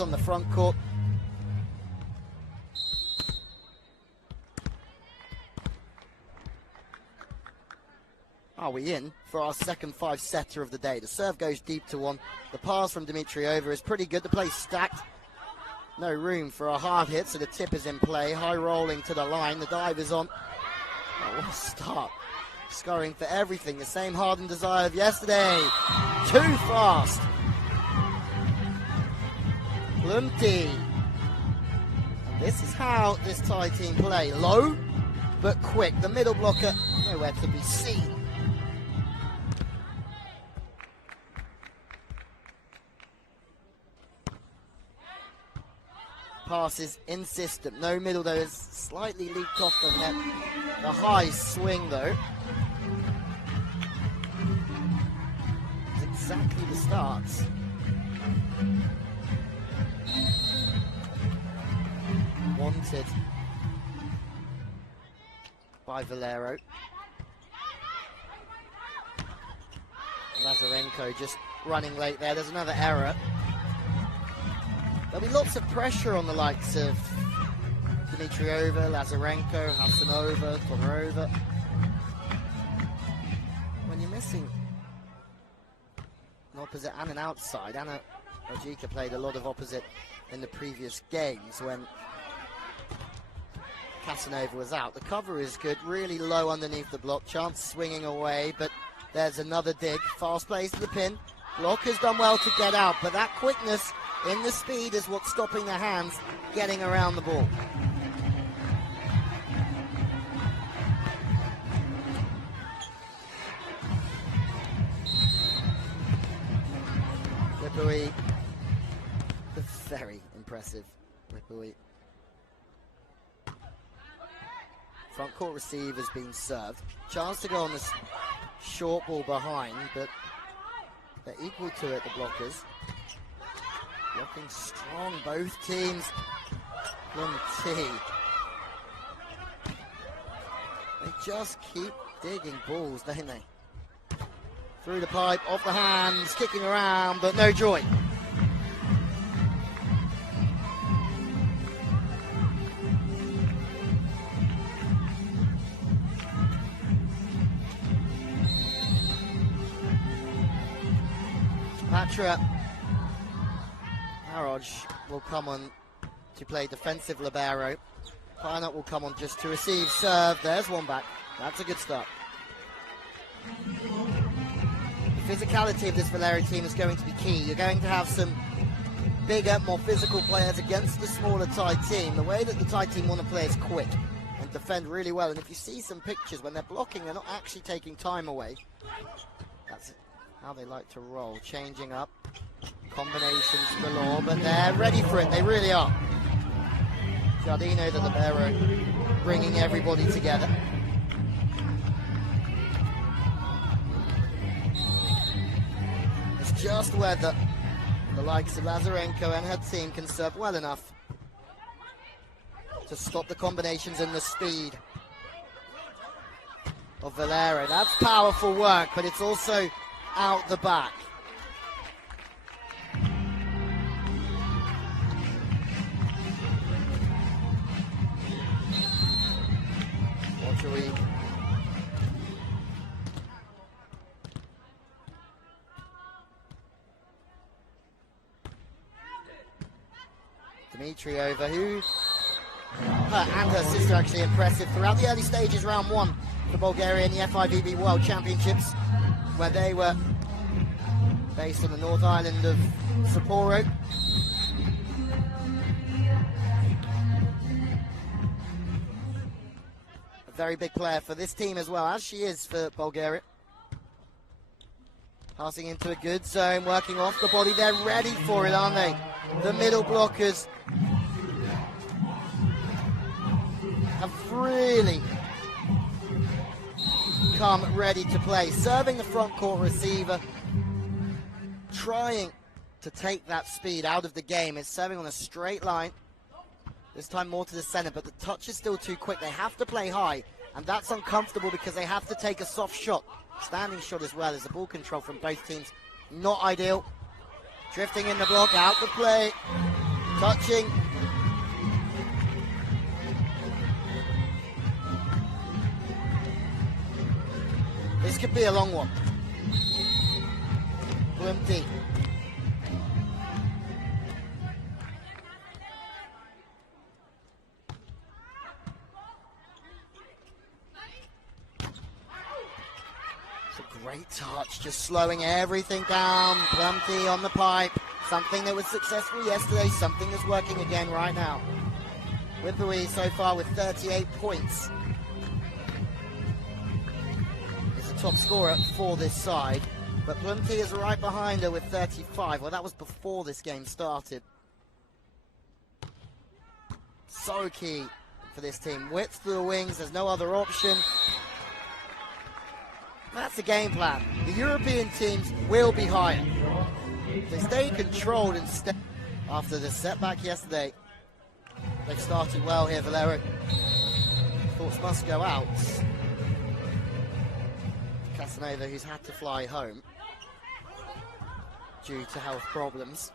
speeds on the front court. Are we in for our second five-setter of the day? The serve goes deep to one. The pass from Dimitriova is pretty good. The play's stacked. No room for a hard hit, so the tip is in play. High rolling to the line. The dive is on. Oh, what a start. Scoring for everything. The same heart and desire of yesterday. Too fast. Plumty. And this is how this Thai team play. Low, but quick. The middle blocker, nowhere to be seen. Passes insistent, no middle though, is slightly leaked off the net. The high swing though is exactly the starts. Wanted by Valero. Lazarenko just running late there. There's another error. There'll be lots of pressure on the likes of Dimitriova, Lazarenko, Hasanova, Tomarova. When you're missing an opposite and an outside, Anna Ojika played a lot of opposite in the previous games when Casanova was out. The cover is good, really low underneath the block. Chance swinging away, but there's another dig. Fast plays to the pin. Block has done well to get out, but that quickness in the speed is what's stopping the hands getting around the ball. Ripui, very impressive. Ripui. Front court receiver's been served. Chance to go on this short ball behind, but they're equal to it, the blockers. Looking strong, both teams. Plumty. They just keep digging balls, don't they? Through the pipe, off the hands, kicking around, but no joy. Patra Haraj will come on to play defensive libero. Cannet will come on just to receive serve. There's one back. That's a good start. The physicality of this Valero team is going to be key. You're going to have some bigger, more physical players against the smaller Thai team. The way that the Thai team want to play is quick and defend really well. And if you see some pictures, when they're blocking, they're not actually taking time away. That's how they like to roll. Changing up. Combinations galore, but they're ready for it. They really are. Giardino, the libero, bringing everybody together. It's just whether the likes of Lazarenko and her team can serve well enough to stop the combinations and the speed of Valero. That's powerful work, but it's also out the back. Dimitriova, who and her sister actually impressive throughout the early stages, round one for Bulgaria in the FIVB World Championships, where they were based on the North Island of Sapporo. A very big player for this team as well, as she is for Bulgaria. Passing into a good zone, working off the body. They're ready for it, aren't they? The middle blockers have really come ready to play. Serving the front court receiver, trying to take that speed out of the game. It's serving on a straight line. This time more to the center, but the touch is still too quick. They have to play high, and that's uncomfortable because they have to take a soft shot. Standing shot as well as the ball control from both teams not ideal. Drifting in the block, out the play. Touching. This could be a long one. Glimpty. Great touch, just slowing everything down. Glimpty on the pipe. Something that was successful yesterday, something that's working again right now. Whipperwee so far with 38 points. He's the top scorer for this side. But Glimpty is right behind her with 35. Well, that was before this game started. So key for this team. Width to the wings, there's no other option. That's the game plan. The European teams will be higher. They stay controlled and after the setback yesterday. They've started well here, Valero. Thoughts must go out. Casanova, who's had to fly home due to health problems.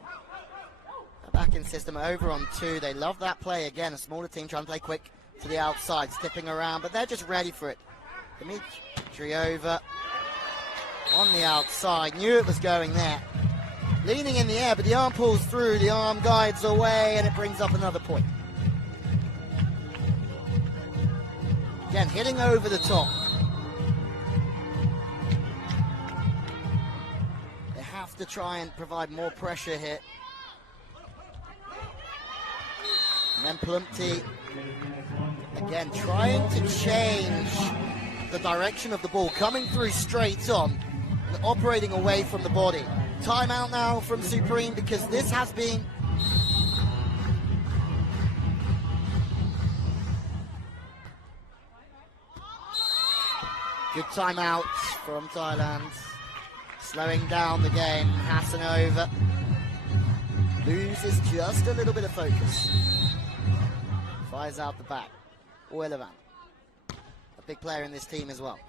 Back in system over on 2. They love that play again. A smaller team trying to play quick to the outside, stepping around, but they're just ready for it. Dimitriova on the outside, knew it was going there. Leaning in the air, but the arm pulls through, the arm guides away, and it brings up another point. Again, hitting over the top. They have to try and provide more pressure here. And then Plumpty, again, trying to change the direction of the ball, coming through straight on, and operating away from the body. Timeout now from Supreme because this has been good timeout from Thailand. Slowing down the game. Hasanova loses just a little bit of focus. Fires out the back. Oilevan, a big player in this team as well.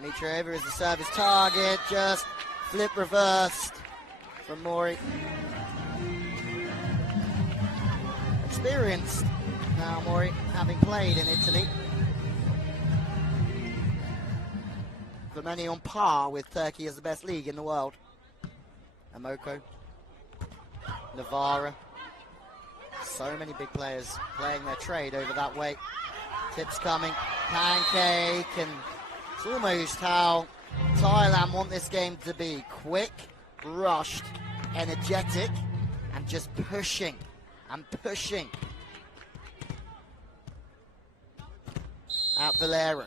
Dimitriova is the service target, just flip reversed from Mori. Experienced now, Mori, having played in Italy. For many on par with Turkey as the best league in the world. Amoko, Navarra. So many big players playing their trade over that way. Tips coming, pancake, and it's almost how Thailand want this game to be. Quick, rushed, energetic, and just pushing and pushing. At Valero.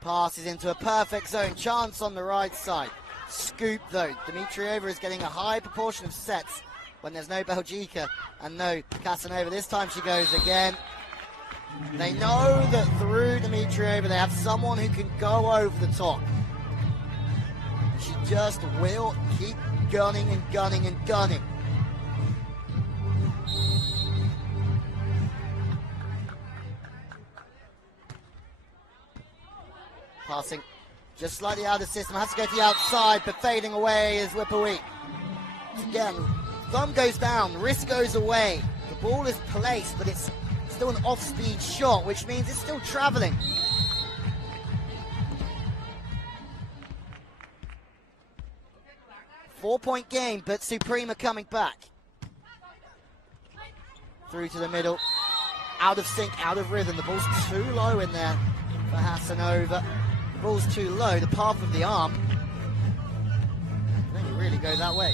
Passes into a perfect zone, chance on the right side. Scoop though, Dimitriova is getting a high proportion of sets when there's no Belgica and no Casanova. This time she goes again. They know that through Dimitriova they have someone who can go over the top. She just will keep gunning and gunning and gunning. Passing just slightly out of system, has to go to the outside, but fading away is Whipperwee. Again, thumb goes down, wrist goes away. The ball is placed, but it's still an off-speed shot, which means it's still traveling. Four-point game, but Supreme are coming back. Through to the middle, out of sync, out of rhythm. The ball's too low in there for Hasanova. The ball's too low, the path of the arm. Then you really go that way.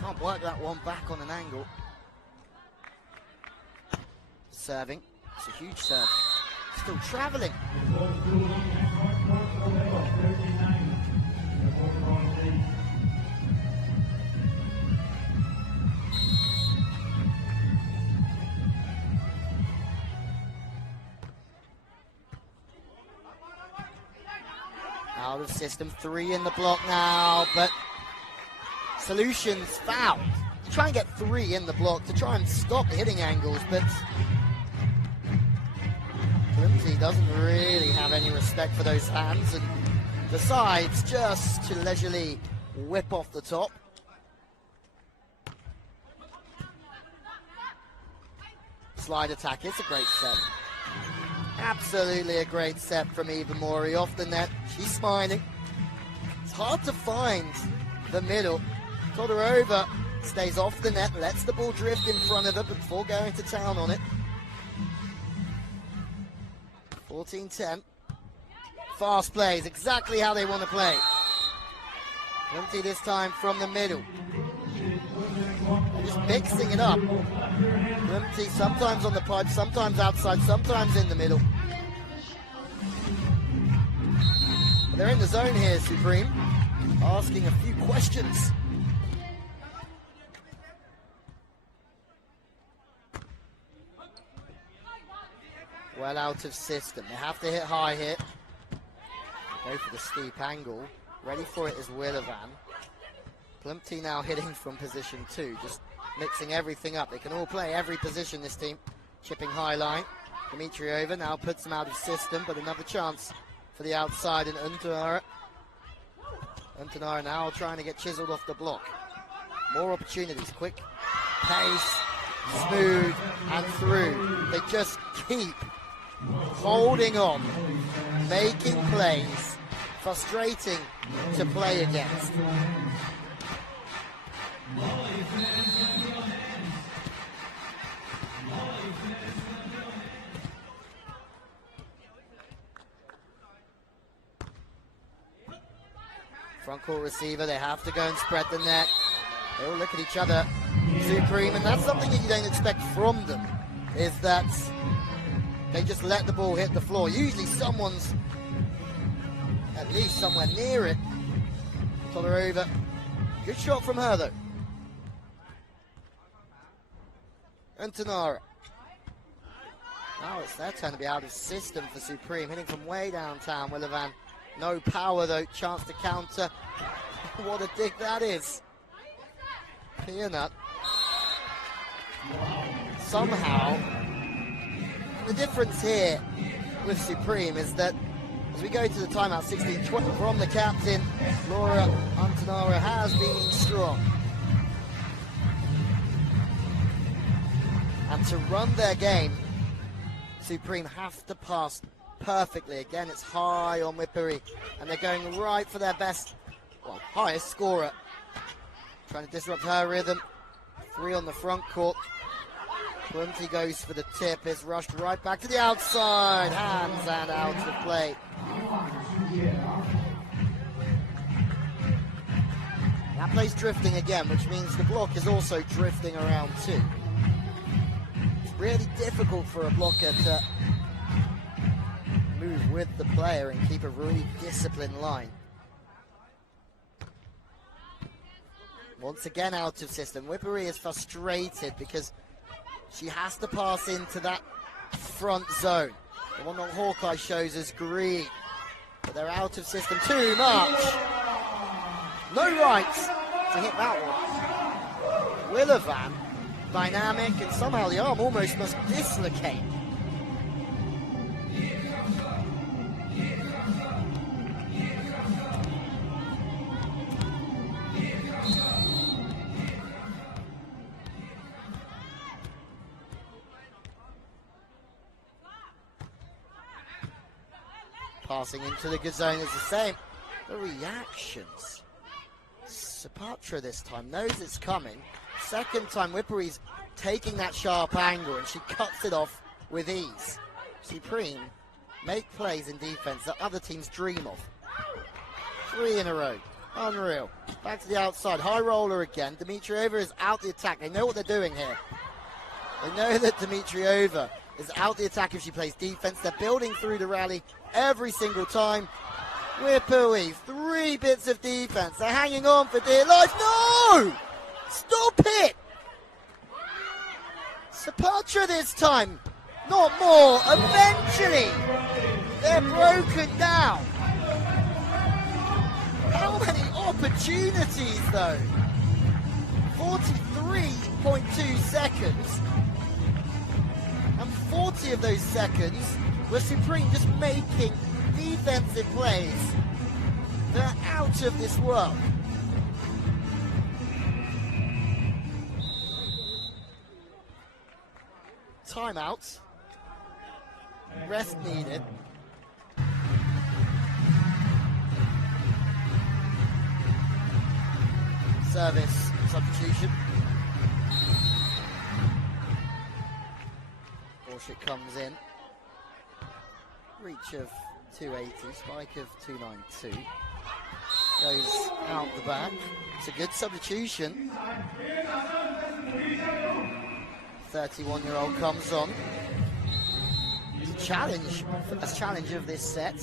Can't work that one back on an angle. Serving, it's a huge serve. Still travelling. Out of system, 3 in the block now, but Solutions fouled. To try and get 3 in the block, to try and stop the hitting angles, but Lindsay doesn't really have any respect for those hands and decides just to leisurely whip off the top. Slide attack, it's a great set. Absolutely a great set from Eva Mori off the net. She's smiling. It's hard to find the middle. Todorova stays off the net, lets the ball drift in front of her before going to town on it. 14-10. Fast plays, exactly how they want to play. Empty this time from the middle. They're just mixing it up. Empty sometimes on the pipe, sometimes outside, sometimes in the middle. But they're in the zone here, Supreme, asking a few questions. Well out of system. They have to hit high here. Go for the steep angle. Ready for it is Willavan. Plumpty now hitting from position 2, just mixing everything up. They can all play every position, this team. Chipping high line. Dimitriova now puts them out of system, but another chance for the outside, and Untanara now trying to get chiseled off the block. More opportunities, quick pace, smooth and through. They just keep holding on, making plays, frustrating to play against. Front court receiver, they have to go and spread the net. They all look at each other, Supreme, and that's something that you don't expect from them, is that they just let the ball hit the floor. Usually someone's at least somewhere near it. Todorova, good shot from her though. And Tanara. Now it's their turn to be out of system for Supreme, hitting from way downtown. Willavan, no power though, chance to counter. What a dig that is. Peanut. Somehow, the difference here with Supreme is that as we go to the timeout, 16-20 from the captain, Laura Antanara has been strong. And to run their game, Supreme have to pass perfectly. Again, it's high on Whippery, and they're going right for their best, well, highest scorer. Trying to disrupt her rhythm. 3 on the front court. Plenty goes for the tip. It's rushed right back to the outside. Hands and out of play. That play's drifting again, which means the block is also drifting around too. It's really difficult for a blocker to move with the player and keep a really disciplined line. Once again out of system. Whippery is frustrated because she has to pass into that front zone. The one that Hawkeye shows as green. But they're out of system too much. No right to hit that one. Willavan, dynamic, and somehow the arm almost must dislocate. Passing into the good zone is the same. The reactions. Sapatra this time knows it's coming. Second time, Whippery's taking that sharp angle and she cuts it off with ease. Supreme make plays in defense that other teams dream of. 3 in a row. Unreal. Back to the outside. High roller again. Dimitriova is out the attack. They know what they're doing here. They know that Dimitriova is out the attack if she plays defense. They're building through the rally every single time. Whippery, 3 bits of defense. They're hanging on for dear life. No! Stop it! Sapatra this time. Not more. Eventually, they're broken down. How many opportunities, though? 43.2 seconds. And 40 of those seconds were Supreme just making defensive plays out of this world. Timeout. Rest needed. Service substitution. It comes in. Reach of 280, spike of 292. Goes out the back. It's a good substitution. 31-year-old comes on. It's a challenge, first challenge of this set.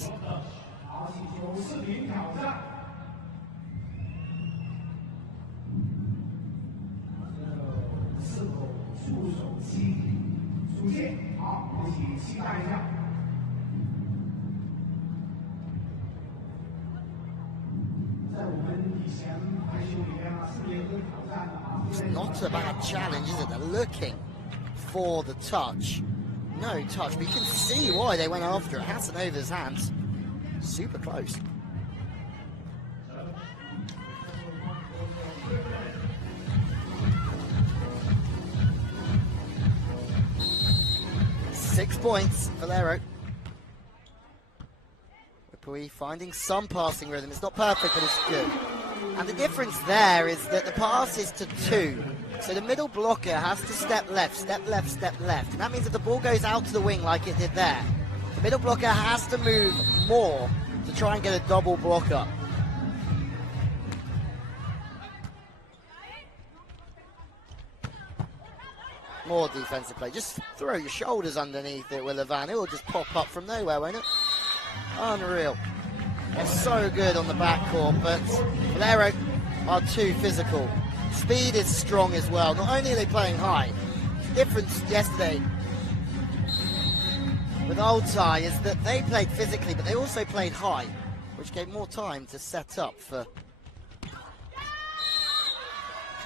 It's not a bad challenge, is it? They're looking for the touch. No touch, but you can see why they went after it. Hasanova's hands, super close. Six points, Valero. Wipui finding some passing rhythm. It's not perfect, but it's good. And the difference there is that the pass is to two. So the middle blocker has to step left, step left, step left. And that means if the ball goes out to the wing like it did there, the middle blocker has to move more to try and get a double block up. More defensive play. Just throw your shoulders underneath it, Willavan. It will just pop up from nowhere, won't it? Unreal. They're so good on the backcourt, but Valero are too physical. Speed is strong as well. Not only are they playing high, the difference yesterday with Altai is that they played physically, but they also played high, which gave more time to set up for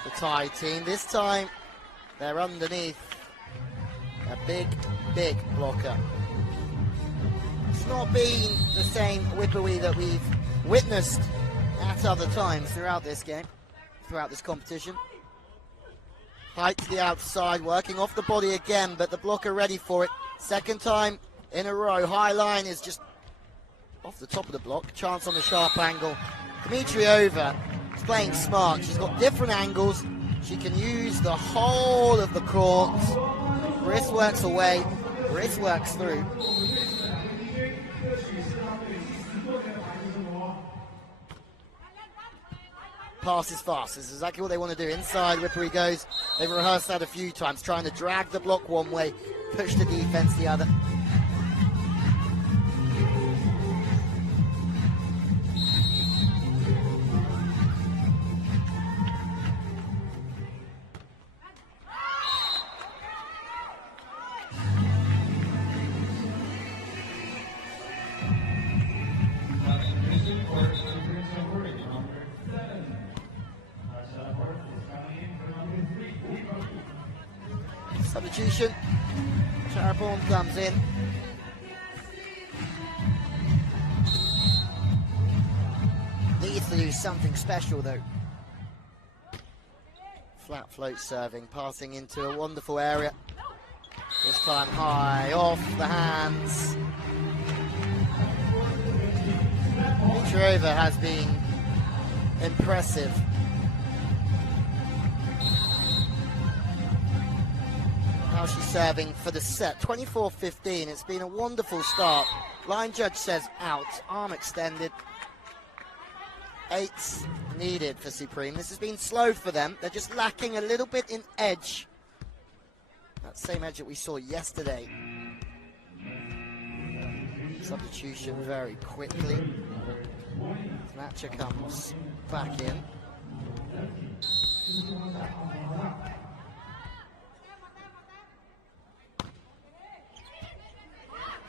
the Thai team. This time, they're underneath a big, big blocker. It's not been the same Wipui that we've witnessed at other times throughout this game, throughout this competition. Height to the outside, working off the body again, but the blocker ready for it. Second time in a row. High line is just off the top of the block. Chance on the sharp angle. Dimitriova is playing smart. She's got different angles. She can use the whole of the court. Wrist works away, wrist works through. Pass is fast. This is exactly what they want to do. Inside, Wipui goes. They've rehearsed that a few times, trying to drag the block one way, push the defense the other. Substitution. Charaborn comes in. Needs to do something special though. Flat float serving, passing into a wonderful area. This time high, off the hands. Dimitriova has been impressive. How she's serving for the set. 24-15. It's been a wonderful start. Line judge says out. Arm extended. 8 needed for Supreme. This has been slow for them. They're just lacking a little bit in edge. That same edge that we saw yesterday. Substitution very quickly. Snatcher comes back in.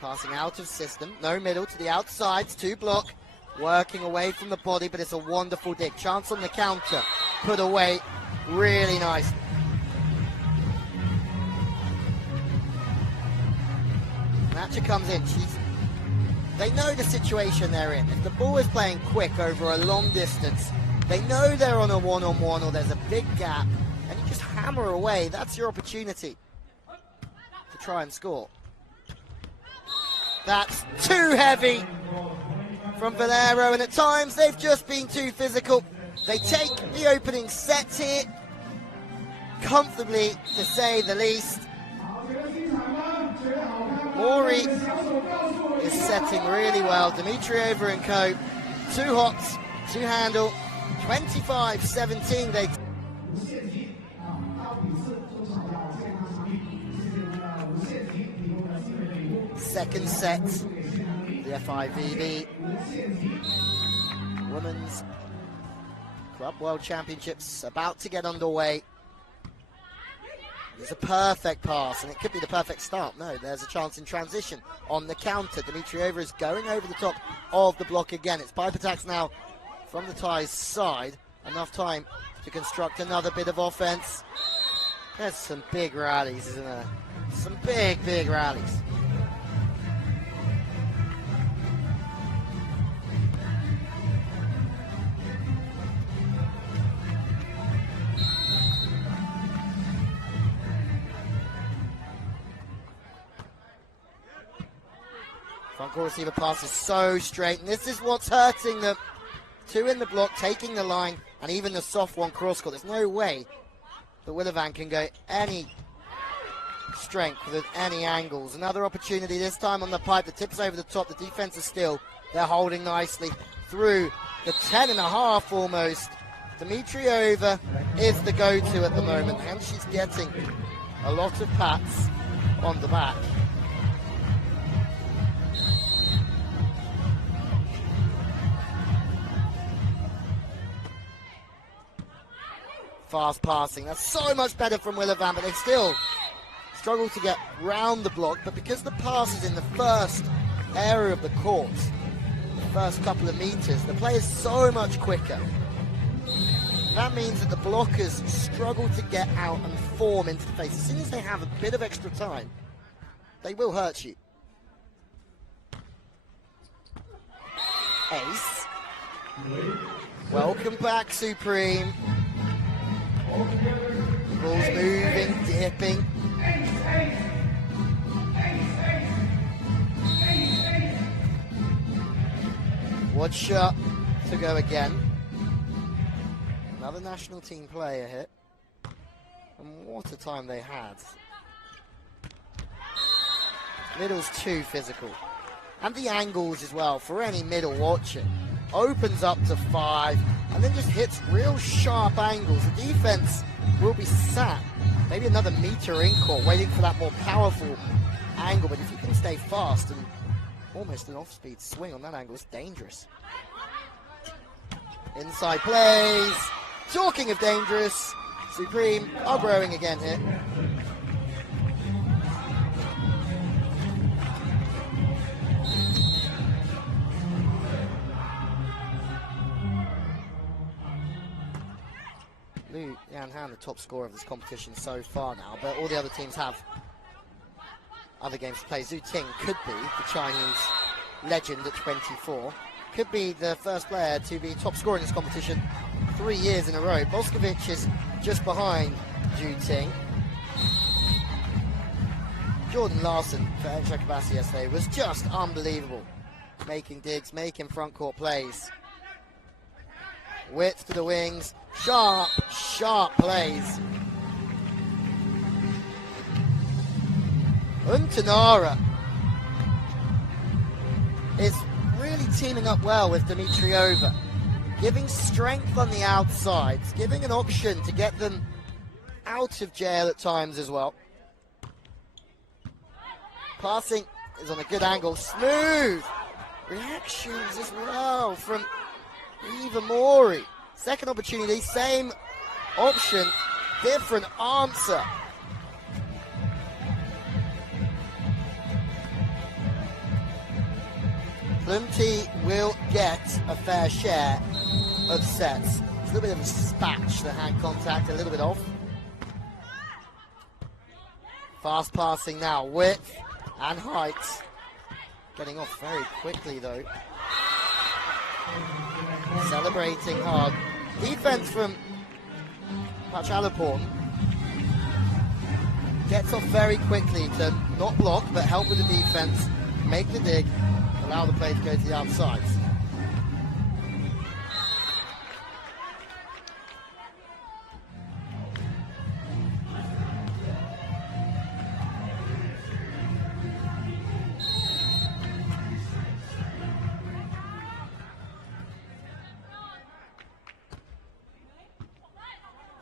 Passing out of system, no middle to the outsides, 2 block, working away from the body, but it's a wonderful dig. Chance on the counter, put away, really nice. Snatcher comes in, They know the situation they're in. If the ball is playing quick over a long distance, they know they're on a one-on-one or there's a big gap, and you just hammer away. That's your opportunity to try and score. That's too heavy from Valero, and at times they've just been too physical. They take the opening set here comfortably, to say the least. Mori is setting really well. Dimitriova and co. Too hot to handle. 25-17. They second set. The FIVB Women's Club World Championships about to get underway. It's a perfect pass, and it could be the perfect start. No, there's a chance in transition on the counter. Dimitriova is going over the top of the block again. It's pipe attacks now from the Thai's side. Enough time to construct another bit of offense. There's some big rallies, isn't there? Some big, big rallies. Front court receiver pass is so straight, and this is what's hurting them. Two in the block, taking the line, and even the soft one cross court. There's no way that Willivan can go any strength with any angles. Another opportunity, this time on the pipe. The tips over the top. The defense is still. They're holding nicely through the 10.5 almost. Dimitriova is the go-to at the moment, and she's getting a lot of pats on the back. Fast passing, that's so much better from Willivan, but they still struggle to get round the block. But because the pass is in the first area of the court, the first couple of meters, the play is so much quicker. That means that the blockers struggle to get out and form into the face. As soon as they have a bit of extra time, they will hurt you. Ace. Welcome back, Supreme. Ball's moving, dipping. One shot to go again. Another national team player hit. And what a time they had. Middle's too physical. And the angles as well, for any middle watching. Opens up to 5 and then just hits real sharp angles. The defense will be sat maybe another meter in court, waiting for that more powerful angle. But if you can stay fast and almost an off-speed swing on that angle, it's dangerous. Inside plays. Talking of dangerous, Supreme are growing again here. Liu Yanhan, the top scorer of this competition so far now, but all the other teams have other games to play. Zhu Ting could be the Chinese legend at 24. Could be the first player to be top scorer in this competition 3 years in a row. Boskovic is just behind Zhu Ting. Jordan Larson for Czechoslovakia yesterday was just unbelievable. Making digs, making front court plays. Width to the wings. Sharp, sharp plays. Untanara is really teaming up well with Dimitriova, giving strength on the outsides, giving an option to get them out of jail at times as well. Passing is on a good angle. Smooth reactions as well from Eva Mori. Second opportunity, same option, different answer. Plumty will get a fair share of sets. It's a little bit of a spatch, the hand contact, a little bit off. Fast passing now, width and height. Getting off very quickly though. Celebrating hard. Defense from Pachalaporn gets off very quickly to not block but help with the defense, make the dig, allow the play to go to the outside.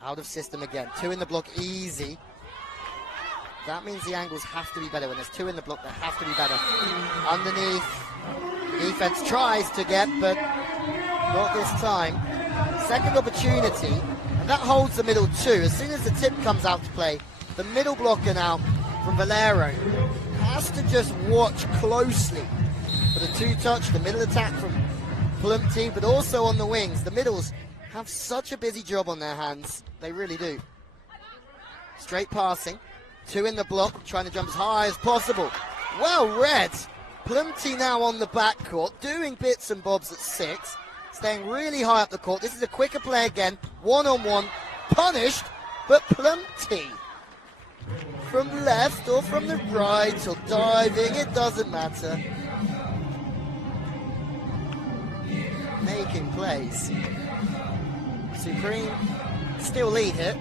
Out of system again. 2 in the block, easy. That means the angles have to be better. When there's 2 in the block, they have to be better. Underneath, defense tries to get, but not this time. Second opportunity, and that holds the middle too. As soon as the tip comes out to play, the middle blocker now from Valero has to just watch closely for the 2-touch, the middle attack from Plumpty, but also on the wings. The middles have such a busy job on their hands. They really do. Straight passing. 2 in the block, trying to jump as high as possible. Well read. Plumpty now on the backcourt, doing bits and bobs at 6. Staying really high up the court. This is a quicker play again. 1-on-1. Punished, but Plumpty. From left or from the right or diving, it doesn't matter. Making plays. Supreme still lead here.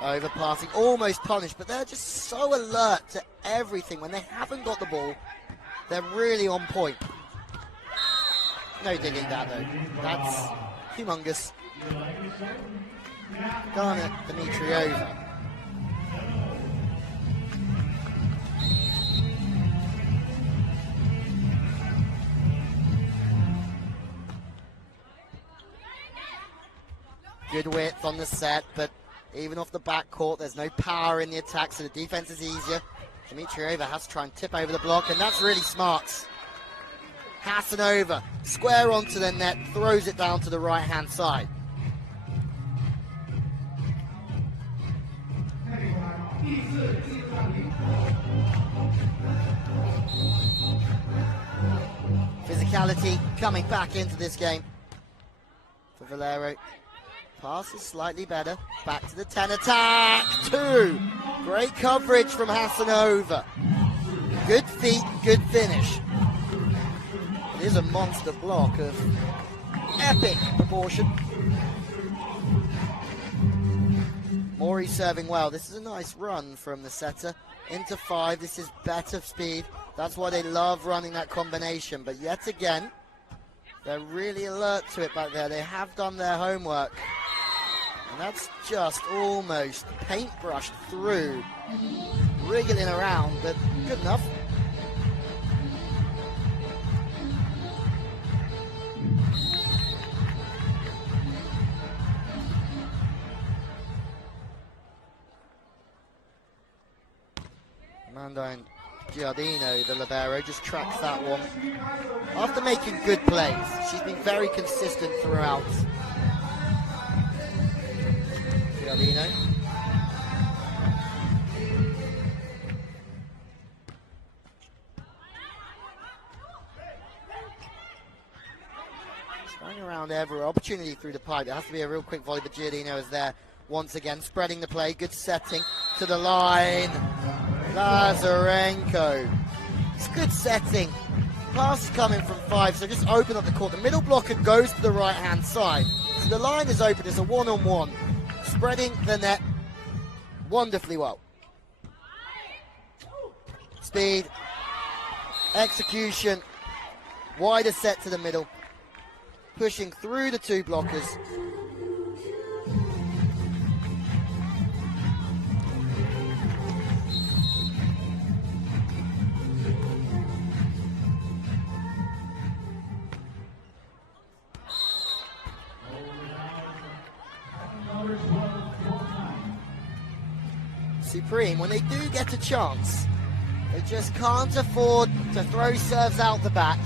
Overpassing, almost punished, but they're just so alert to everything. When they haven't got the ball, they're really on point. No digging that though. That's humongous. Cannet, Dimitriova. Good width on the set, but even off the backcourt, there's no power in the attack, so the defense is easier. Dimitriova has to try and tip over the block, and that's really smart. Hassanova, square onto the net, throws it down to the right-hand side. Physicality coming back into this game for Valero. Pass is slightly better. Back to the 10 attack. 2. Great coverage from Hassanova. Good feet, good finish. It is a monster block of epic proportion. Maury serving well. This is a nice run from the setter. Into 5. This is better speed. That's why they love running that combination. But yet again, they're really alert to it back there. They have done their homework. And that's just almost paintbrushed through, wriggling around, but good enough. Amanda and Giardino, the libero, just tracks that one. After making good plays, she's been very consistent throughout. Giardino. Sprang around every opportunity through the pipe. It has to be a real quick volley, but Giardino is there once again, spreading the play. Good setting to the line. Lazarenko. It's good setting. Pass is coming from 5, so just open up the court. The middle blocker goes to the right-hand side. So the line is open. It's a 1-on-1. Spreading the net wonderfully well. Speed, execution, wider set to the middle, pushing through the 2 blockers. Supreme, when they do get a chance, they just can't afford to throw serves out the back.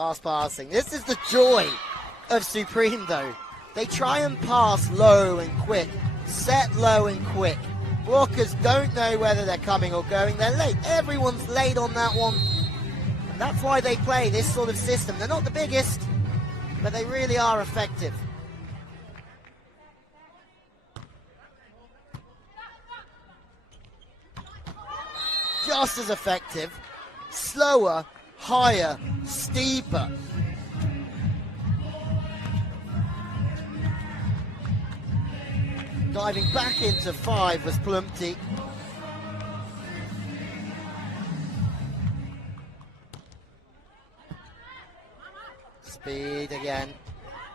Fast passing. This is the joy of Supreme, though. They try and pass low and quick, set low and quick. Blockers don't know whether they're coming or going. They're late. Everyone's late on that one. And that's why they play this sort of system. They're not the biggest, but they really are effective. Just as effective, slower, higher, steeper. Diving back into 5 was Plumpty. Speed again.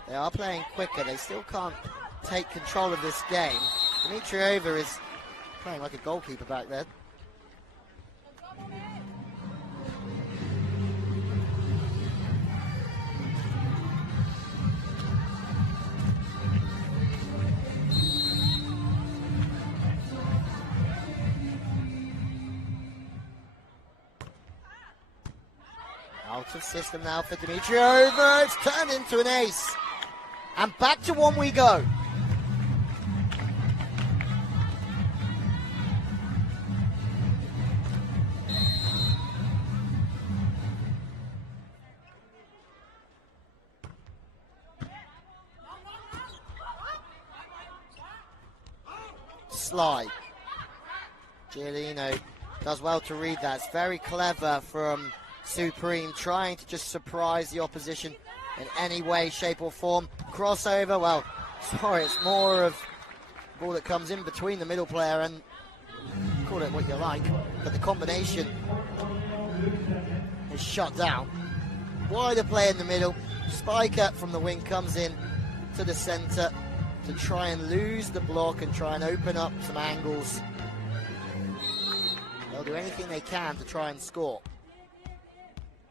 They are playing quicker. They still can't take control of this game. Dimitriova is playing like a goalkeeper back there. Out of system now for Dimitriova. It's turned into an ace. And back to 1 we go. Slide. Giolino does well to read that. It's very clever from Supreme, trying to just surprise the opposition in any way, shape or form. Crossover, well, sorry, it's more of a ball that comes in between the middle player and call it what you like, but the combination is shut down. Wider play in the middle. Spiker from the wing comes in to the centre to try and lose the block and try and open up some angles. They'll do anything they can to try and score.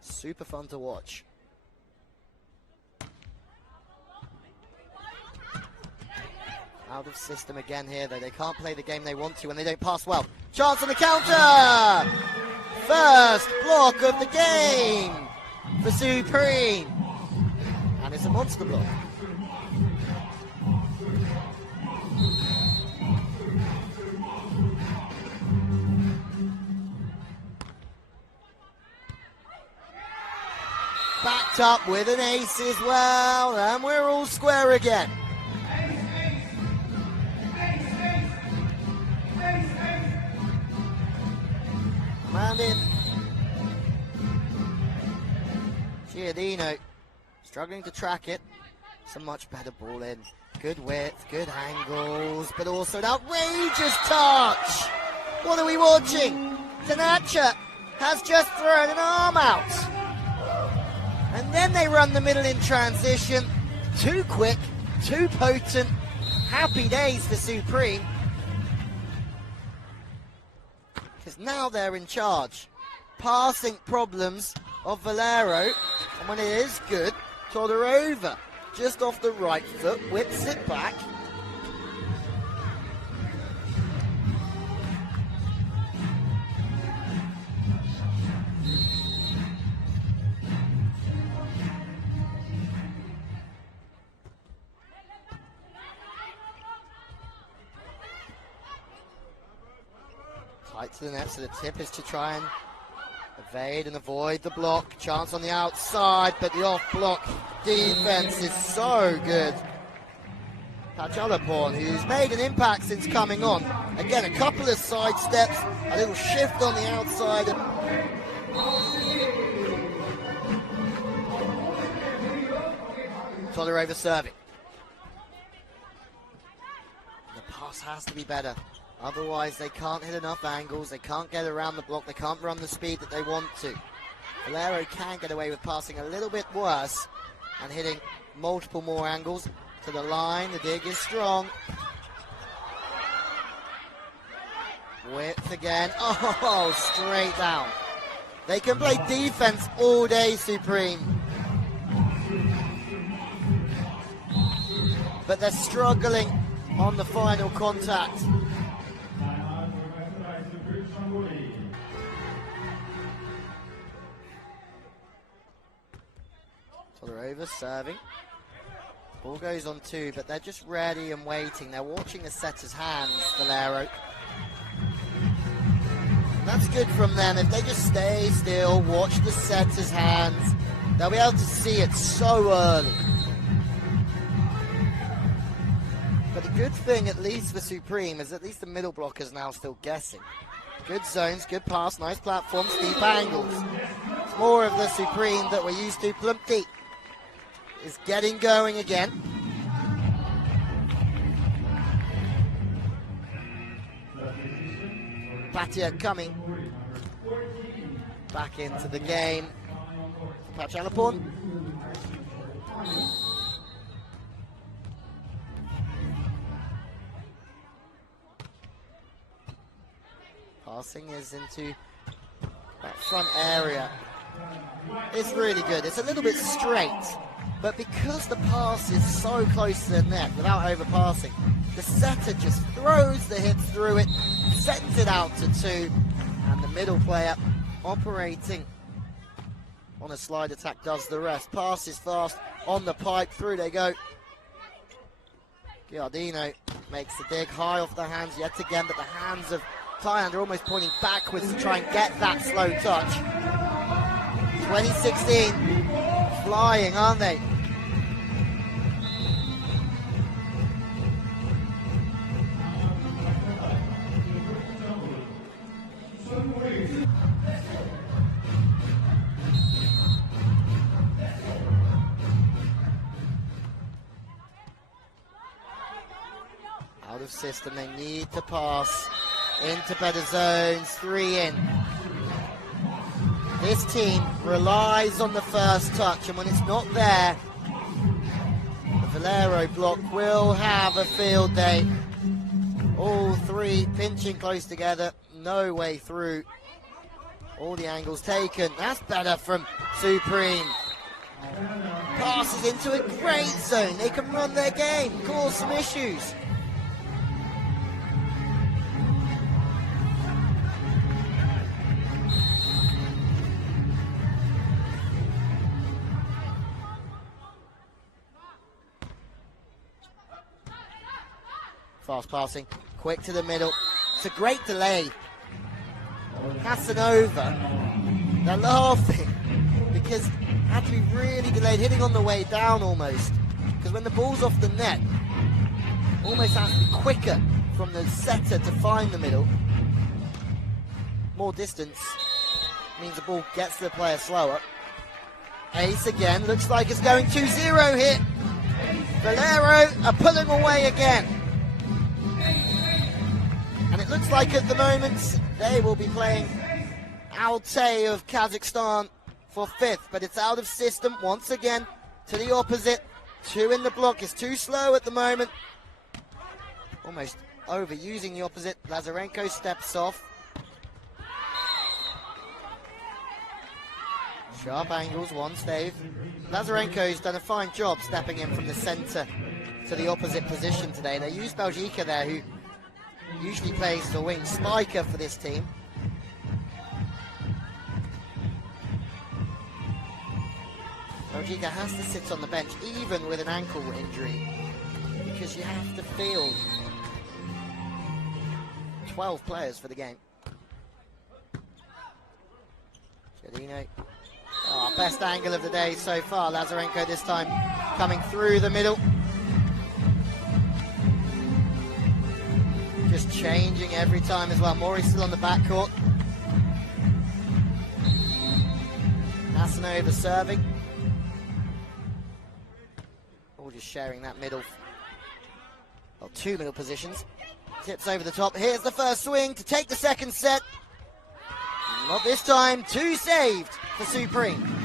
Super fun to watch. Out of system again here, though. They can't play the game they want to when they don't pass well. Chance on the counter! First block of the game for Supreme. And it's a monster block. Backed up with an ace as well, and we're all square again. Man in. Giolino struggling to track it. It's a much better ball in. Good width, good angles, but also an outrageous touch. What are we watching? Tanacha has just thrown an arm out. And then they run the middle in transition. Too quick, too potent. Happy days for Supreme. Because now they're in charge. Passing problems of Valero. And when it is good, Todorova just off the right foot, whips it back. Tight to the net, so the tip is to try and evade and avoid the block. Chance on the outside, but the off-block defense is so good. Pachalapon, who's made an impact since coming on. Again, a couple of side steps, a little shift on the outside. Todorova serving. The pass has to be better. Otherwise, they can't hit enough angles, they can't get around the block, they can't run the speed that they want to. Valero can get away with passing a little bit worse and hitting multiple more angles to the line. The dig is strong. Width again. Oh, straight down. They can play defense all day, Supreme. But they're struggling on the final contact. Over serving. Ball goes on 2, but they're just ready and waiting. They're watching the setter's hands, Valero. That's good from them. If they just stay still, watch the setter's hands, they'll be able to see it so early. But the good thing, at least for Supreme, is at least the middle blockers now still guessing. Good zones, good pass, nice platform, steep angles. It's more of the Supreme that we're used to. Plumpty is getting going again. Patia coming back into the game. Pachanapon. Passing is into that front area. It's really good. It's a little bit straight, but because the pass is so close to the net without overpassing, the setter just throws the hits through it, sends it out to 2, and the middle player operating on a slide attack does the rest. Passes fast on the pipe, through they go. Giardino makes the dig high off the hands yet again, but the hands of Thailand are almost pointing backwards to try and get that slow touch. 2016, flying, aren't they? Out of system, they need to pass into better zones, 3 in. This team relies on the first touch, and when it's not there, the Valero block will have a field day. All 3 pinching close together, no way through. All the angles taken. That's better from Supreme. Passes into a great zone. They can run their game, cause some issues. Fast passing, quick to the middle. It's a great delay. Casanova, they're laughing because it had to be really delayed, hitting on the way down almost. Because when the ball's off the net, almost has to be quicker from the setter to find the middle. More distance means the ball gets to the player slower. Ace again, looks like it's going 2-0 here. Valero are pulling away again. And it looks like at the moment they will be playing Altay of Kazakhstan for 5th, but it's out of system once again to the opposite. 2 in the block is too slow at the moment. Almost overusing the opposite. Lazarenko steps off. Sharp angles, one stave. Lazarenko's done a fine job stepping in from the centre to the opposite position today. They used Belgica there, who usually plays the wing spiker for this team. Belgica has to sit on the bench even with an ankle injury because you have to field 12 players for the game. Giardino. Oh, best angle of the day so far. Lazarenko this time coming through the middle. Just changing every time as well. Maury's still on the backcourt. Casanova serving. All just sharing that middle. Well, 2 middle positions. Tips over the top. Here's the first swing to take the second set. Not this time. 2 saved for Supreme.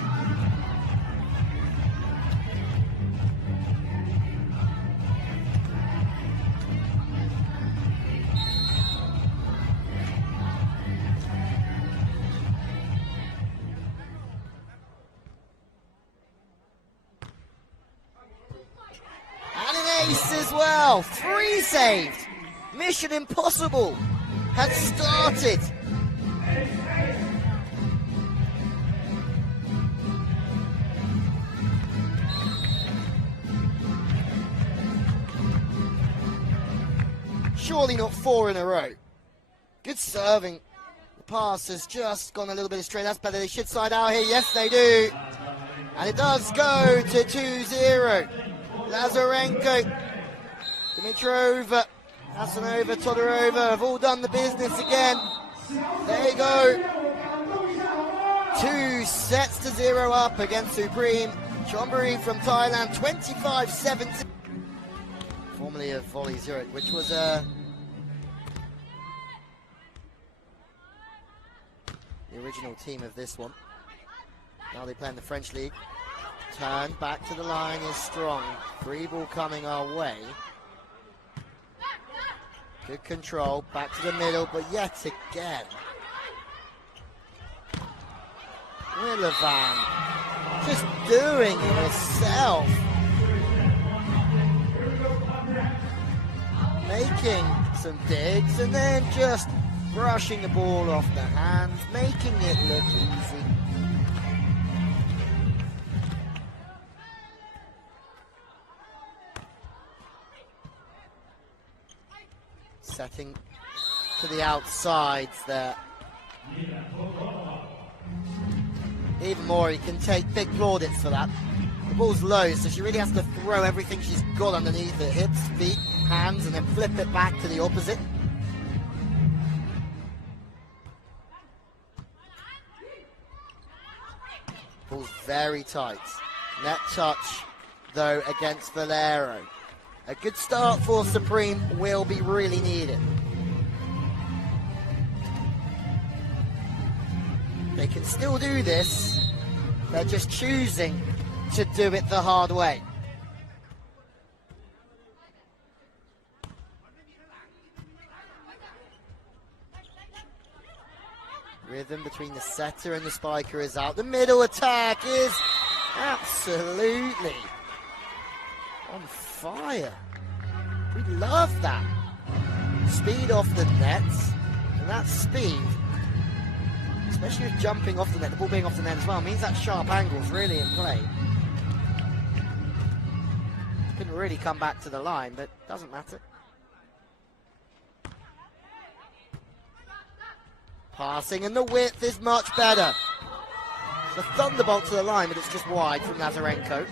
As well, 3 saved. Mission impossible has started. surely not 4 in a row. Good serving. The pass has just gone a little bit astray. That's better. They should side out here. Yes, they do. And it does go to 2-0. Lazarenko, Dimitrova, Hasanova, Todorova have all done the business again. There you go. 2-0 up against Supreme. Chonburi from Thailand, 25-17. Formerly of Volley Zurich, which was the original team of this one. Now they play in the French League. Turn back to the line is strong. Free ball coming our way. Good control, back to the middle, but yet again, Willavan just doing it herself. Making some digs and then just brushing the ball off the hands, making it look easy. Setting to the outsides there. Even more, he can take big plaudits for that. The ball's low, so she really has to throw everything she's got underneath it. Hips, feet, hands, and then flip it back to the opposite. Ball's very tight. Net touch, though, against Valero. A good start for Supreme will be really needed. They can still do this. They're just choosing to do it the hard way. Rhythm between the setter and the spiker is out. The middle attack is absolutely on fire. We love that. Speed off the nets, and that speed, especially with jumping off the net, the ball being off the net as well, means that sharp angle's really in play. Couldn't really come back to the line, but doesn't matter. Passing, and the width is much better. The thunderbolt to the line, but it's just wide from Lazarenko.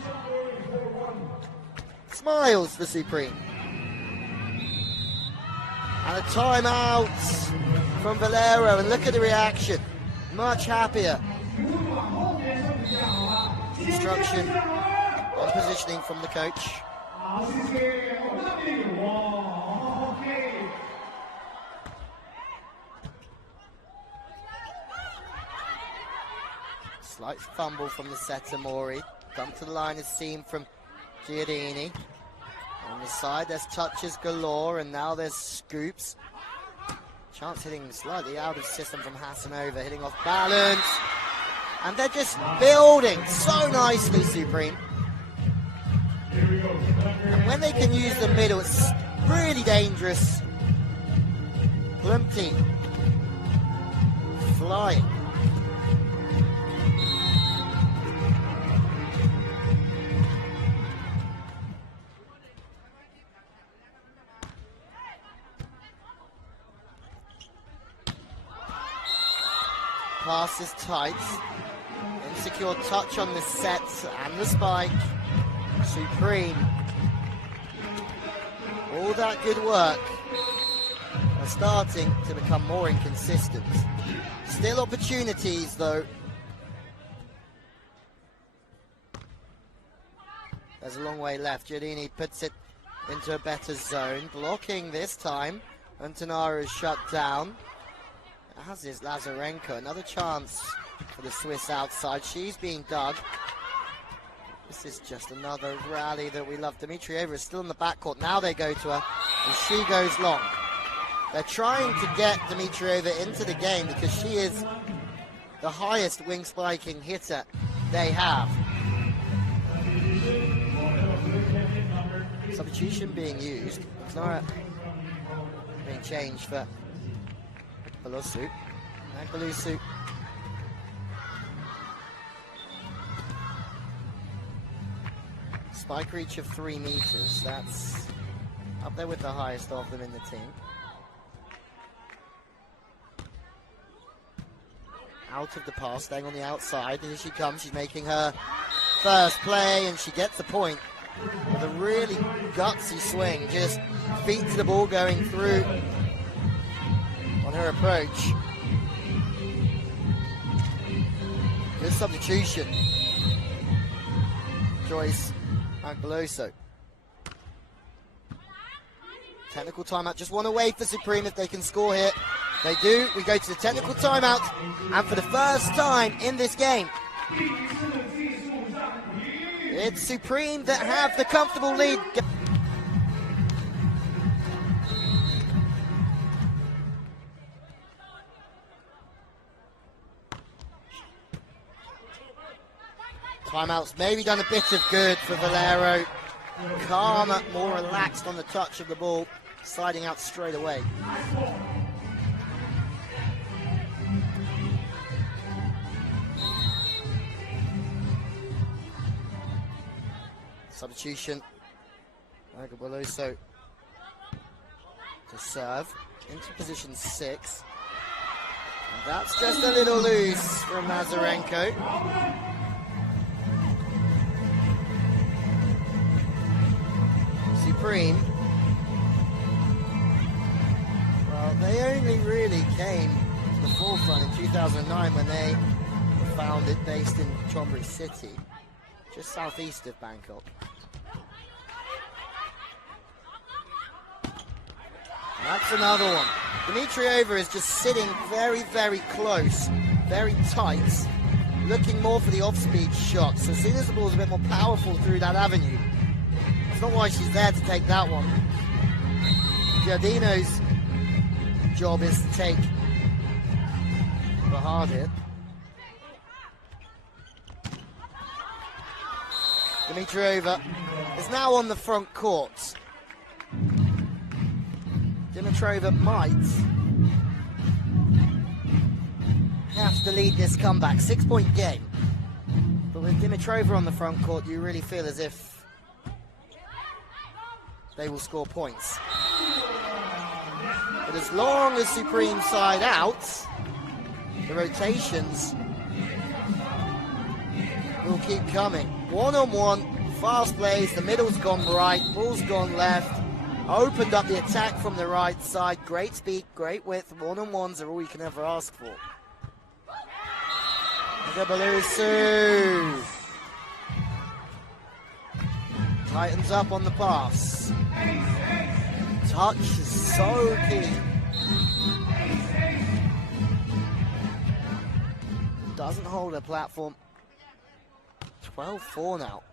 Smiles for Supreme. And a timeout from Valero, and look at the reaction. Much happier. Instruction on positioning from the coach. Slight fumble from the setter, Mori. Dump to the line is seen from Giardini. On the side, there's touches galore, and now there's scoops. Chance hitting slightly out of system from Hasanova, hitting off balance. And they're just building so nicely, Supreme. And when they can use the middle, it's really dangerous. Plumpty flying. Pass is tight. Insecure touch on the set and the spike. Supreme. All that good work are starting to become more inconsistent. Still opportunities though. There's a long way left. Giardini puts it into a better zone. Blocking this time. Antanara is shut down. As is Lazarenko. Another chance for the Swiss outside. She's being dug. This is just another rally that we love. Dimitrieva is still in the backcourt. Now they go to her, and she goes long. They're trying to get Dimitrieva into the game because she is the highest wing spiking hitter they have. Substitution being used. Clara being changed for Belusu. Belusu. Spike reach of 3 meters. That's up there with the highest of them in the team. out of the pass, staying on the outside. And here she comes. She's making her first play, and she gets the point with a really gutsy swing. Just feet to the ball going through on her approach. Good substitution. Joyce Agbeloso. Technical timeout, just one away for Supreme if they can score here. They do. We go to the technical timeout, and for the first time in this game, it's Supreme that have the comfortable lead. Timeouts maybe done a bit of good for Valero. Calmer, more relaxed on the touch of the ball, sliding out straight away. Substitution. Agbeloso to serve into position 6. And that's just a little loose from Lazarenko. Supreme, well, they only really came to the forefront in 2009 when they were founded, based in Chonburi City, just southeast of Bangkok. That's another one. Dimitriova is just sitting very, very close, very tight, looking more for the off-speed shot. So as soon as the ball's a bit more powerful through that avenue, that's not why she's there to take that one. Giardino's job is to take the hard hit. Dimitriova is now on the front court. Dimitriova might have to lead this comeback. 6-point game. But with Dimitrova on the front court, you really feel as if they will score points. But as long as Supreme side out, the rotations will keep coming. One-on-one, fast plays, the middle's gone right, ball's gone left, opened up the attack from the right side. Great speed, great width, one-on-ones are all you can ever ask for. Agbeloso tightens up on the pass. Touch is so key. Doesn't hold a platform. 12-4 now.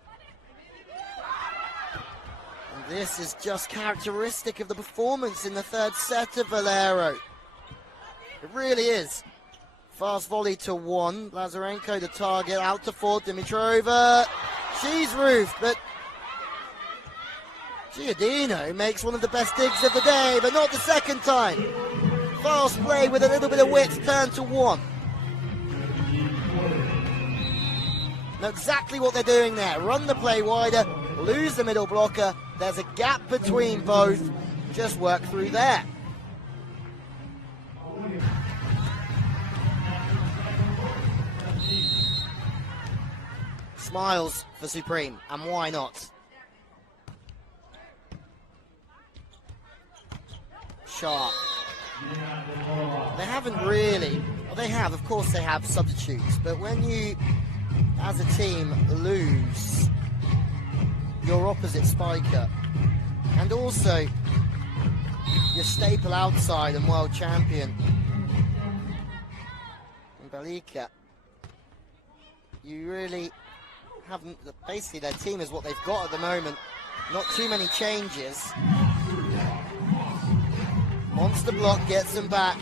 And this is just characteristic of the performance in the third set of Valero. It really is. Fast volley to 1. Lazarenko the target, out to 4. Dimitrova. She's roofed, but Giardino makes one of the best digs of the day, but not the second time. Fast play with a little bit of width, turn to 1. Know exactly what they're doing there. Run the play wider, lose the middle blocker. There's a gap between both. Just work through there. Smiles for Supreme, and why not? Sharp. They haven't really, well, they have, of course they have substitutes, but when you, as a team, lose your opposite spiker, and also your staple outside and world champion in Balika, you really haven't, basically their team is what they've got at the moment. Not too many changes. Monster block gets them back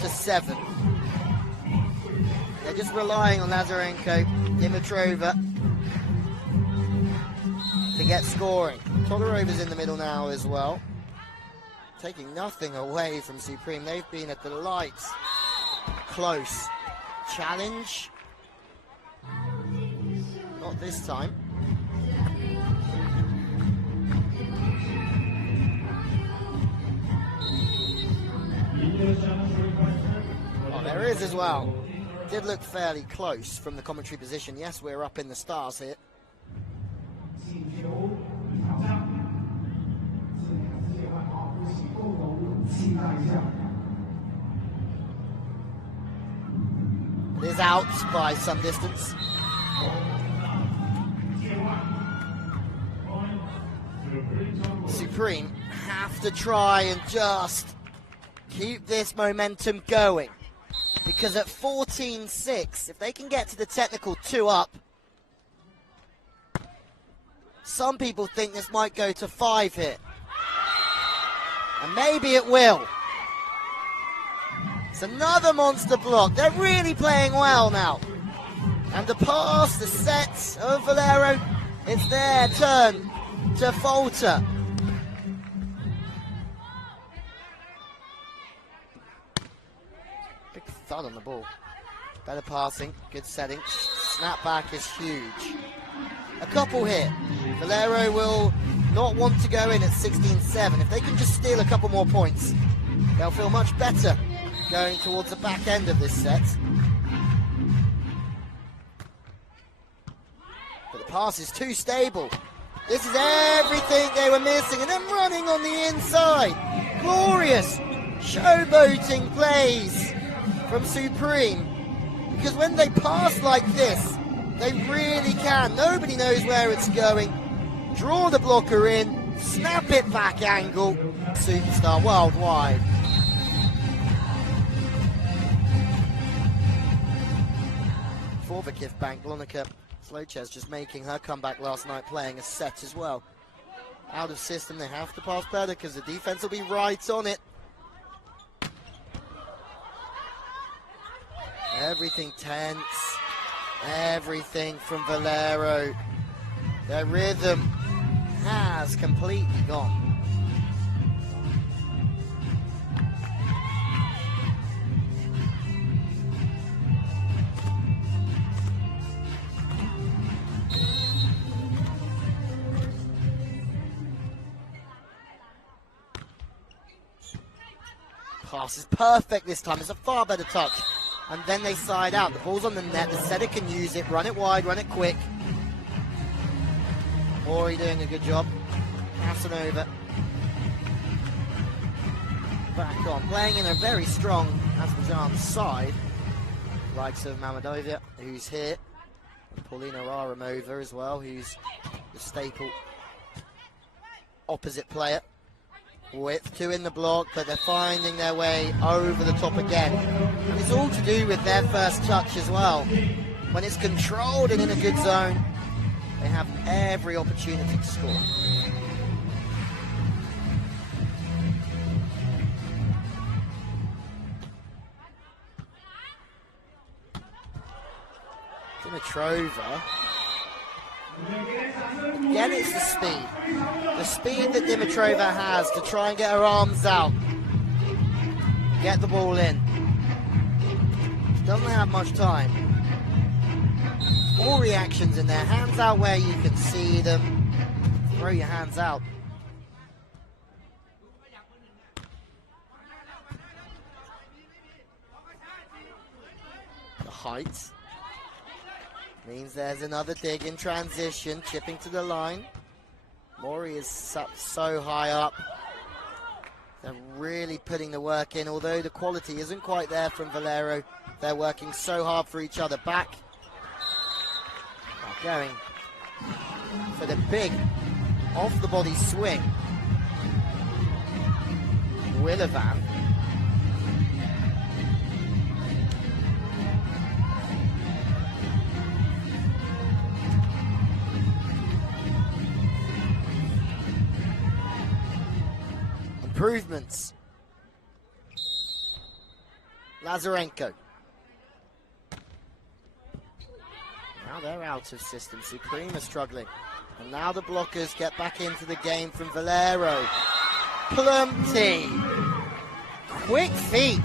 to 7. They're just relying on Lazarenko, Dimitrova to get scoring. Todorova's in the middle now as well. Taking nothing away from Supreme. They've been a delight. Close. Challenge. Not this time. Oh, There is as well. Did look fairly close from the commentary position. Yes, we're up in the stars here. It is out by some distance. Supreme have to try and just keep this momentum going, because at 14-6, if they can get to the technical 2 up, some people think this might go to 5 here, and maybe it will. It's another monster block. They're really playing well now, and the pass, the set of Valero, it's their turn to falter. Big thud on the ball. Better passing, good setting. Snap back is huge. A couple here. Valero will not want to go in at 16-7. If they can just steal a couple more points, they'll feel much better going towards the back end of this set. But the pass is too stable. This is everything they were missing, and then running on the inside. Glorious showboating plays from Supreme, because when they pass like this, they really can. Nobody knows where it's going. Draw the blocker in, snap it back angle. Superstar worldwide. For the Kif Bank, Blonica Slochez just making her comeback last night, playing a set as well. Out of system, they have to pass better because the defense will be right on it. Everything tense, everything from Valero. Their rhythm has completely gone. Pass is perfect this time. It's a far better touch. And then they side out. The ball's on the net. The setter can use it. Run it wide. Run it quick. Mori doing a good job. Casanova. Back on. Playing in a very strong Azerbaijan side. Likes of Mamadovia, who's here. And Paulina Raramova as well, who's the staple opposite player. With 2 in the block, but they're finding their way over the top again. And it's all to do with their first touch as well. When it's controlled and in a good zone, they have every opportunity to score. Dimitrova. Again, it's the speed. The speed that Dimitrova has to try and get her arms out. Get the ball in. She doesn't have much time. All reactions in there. Hands out where you can see them. Throw your hands out. The height means there's another dig in transition, chipping to the line. Mori is up so high up. They're really putting the work in, although the quality isn't quite there from Valero. They're working so hard for each other. Back. Going for the big off-the-body swing. Willivan. Improvements. Lazarenko. Now they're out of system. Supreme are struggling. And now the blockers get back into the game from Valero. Plumpty. Quick feet.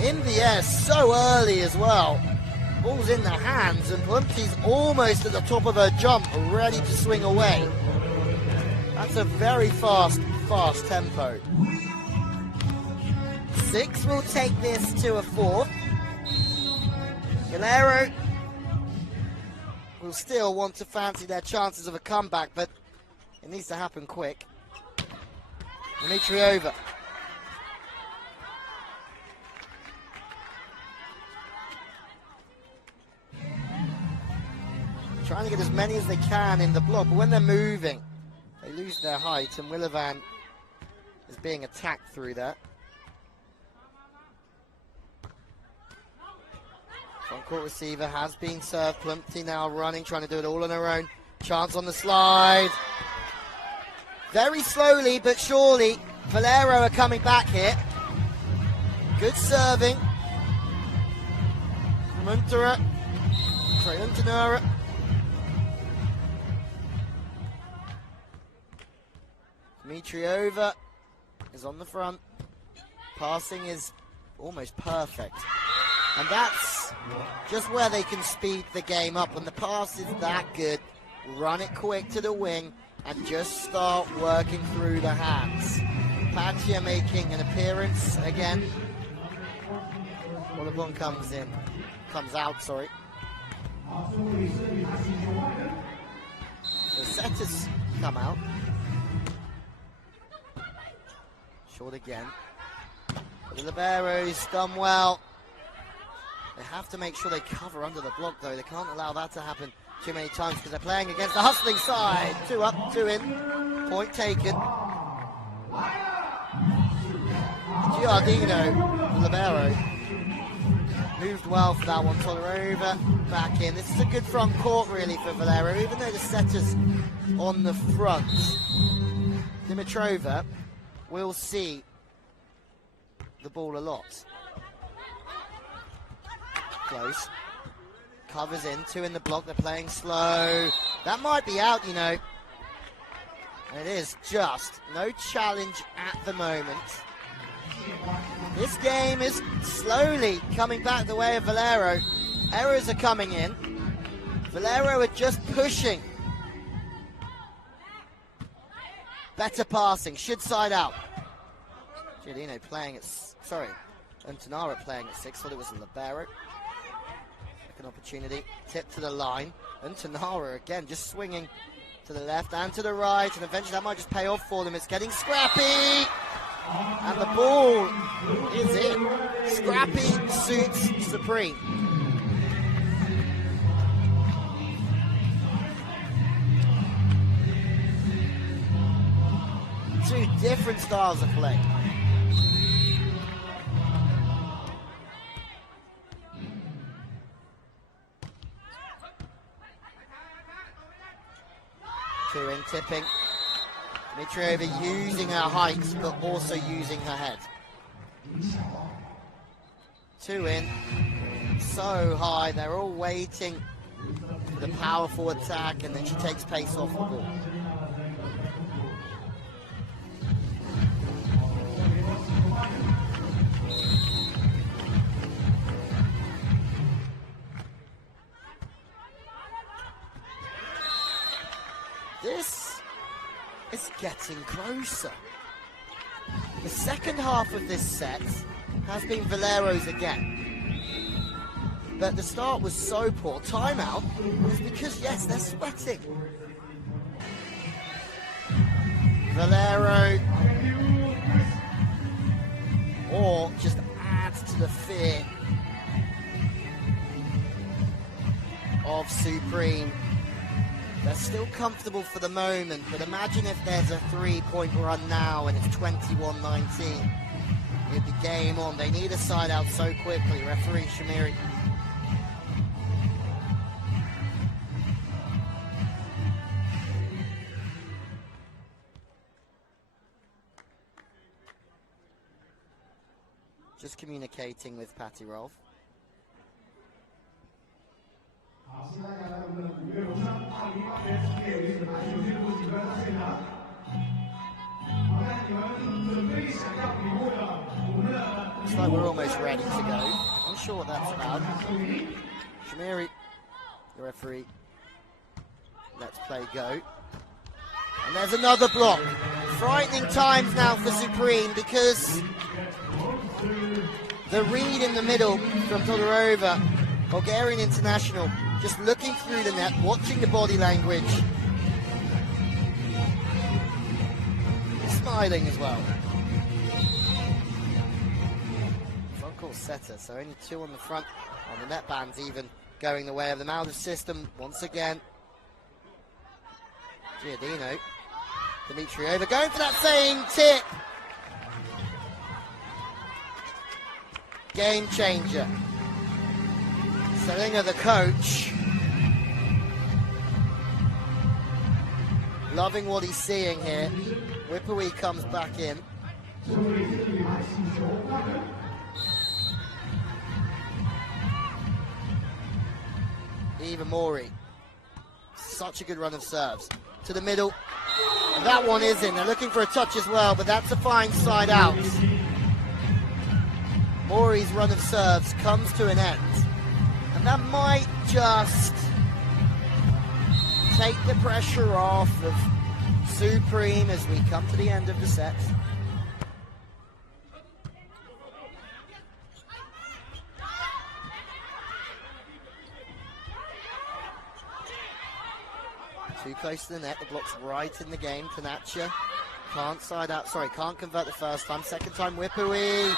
In the air so early as well. Ball's in the hands and Plumpty's almost at the top of her jump, ready to swing away. That's a very fast tempo. 6 will take this to a 4th. Valero will still want to fancy their chances of a comeback, but it needs to happen quick. Dimitriova. Trying to get as many as they can in the block, but when they're moving, they lose their height, and Willivan is being attacked through that. Front court receiver has been served. Plumpty now running, trying to do it all on her own. Chance on the slide. Very slowly but surely, Valero are coming back here. Good serving. Muntura. Sorry, Untanura. Dimitriova is on the front. Passing is almost perfect. And that's just where they can speed the game up. When the pass is that good, run it quick to the wing and just start working through the hands. Patia making an appearance again. Olabon comes out, sorry. The setters come out. Short again. But the liberos done well. They have to make sure they cover under the block, though. They can't allow that to happen too many times because they're playing against the hustling side. 2 up, 2 in. Point taken. Giardino, libero, moved well for that one. Tolerova back in. This is a good front court, really, for Valero, even though the setter's on the front. Dimitrova will see the ball a lot. Close. Covers in, 2 in the block, they're playing slow. That might be out, you know. And it is just no challenge at the moment. This game is slowly coming back the way of Valero. Errors are coming in. Valero are just pushing. Better passing, should side out. Giardino playing at, sorry, Antonara playing at 6, thought it was a libero. Second opportunity, tip to the line. Antonara again just swinging to the left and to the right, and eventually that might just pay off for them. It's getting scrappy, and the ball is in. Scrappy suits Supreme. Two different styles of play. Two in tipping. Dimitriova using her height, but also using her head. 2 in. So high, they're all waiting for the powerful attack, and then she takes pace off the ball. This is getting closer. The second half of this set has been Valero's again. But the start was so poor. Timeout is because, yes, they're sweating. Valero, or just adds to the fear of Supreme. They're still comfortable for the moment, but imagine if there's a 3-point run now and it's 21-19. With the game on, they need a side out so quickly. Referee Shamiri. Just communicating with Patty Rolfe. Looks like we're almost ready to go. I'm sure what that's about. Shamiri, the referee. Let's play go. And there's another block. Frightening times now for Supreme because The read in the middle from Todorova, Bulgarian international, just looking through the net, watching the body language. Smiling as well. Front court setter, so only 2 on the front, and the net bands even going the way of the Maldiv system once again. Giardino, Dimitriova going for that same tip. Game changer. Selinga, the coach, loving what he's seeing here. Whipperwee comes back in. Eva Mori, such a good run of serves. To the middle, and that one is in. They're looking for a touch as well, but that's a fine side out. Mori's run of serves comes to an end, and that might just take the pressure off of Supreme as we come to the end of the set. Too close to the net, the block's right in the game. Cannet can't side out, can't convert the first time. Second time, Whipperwee.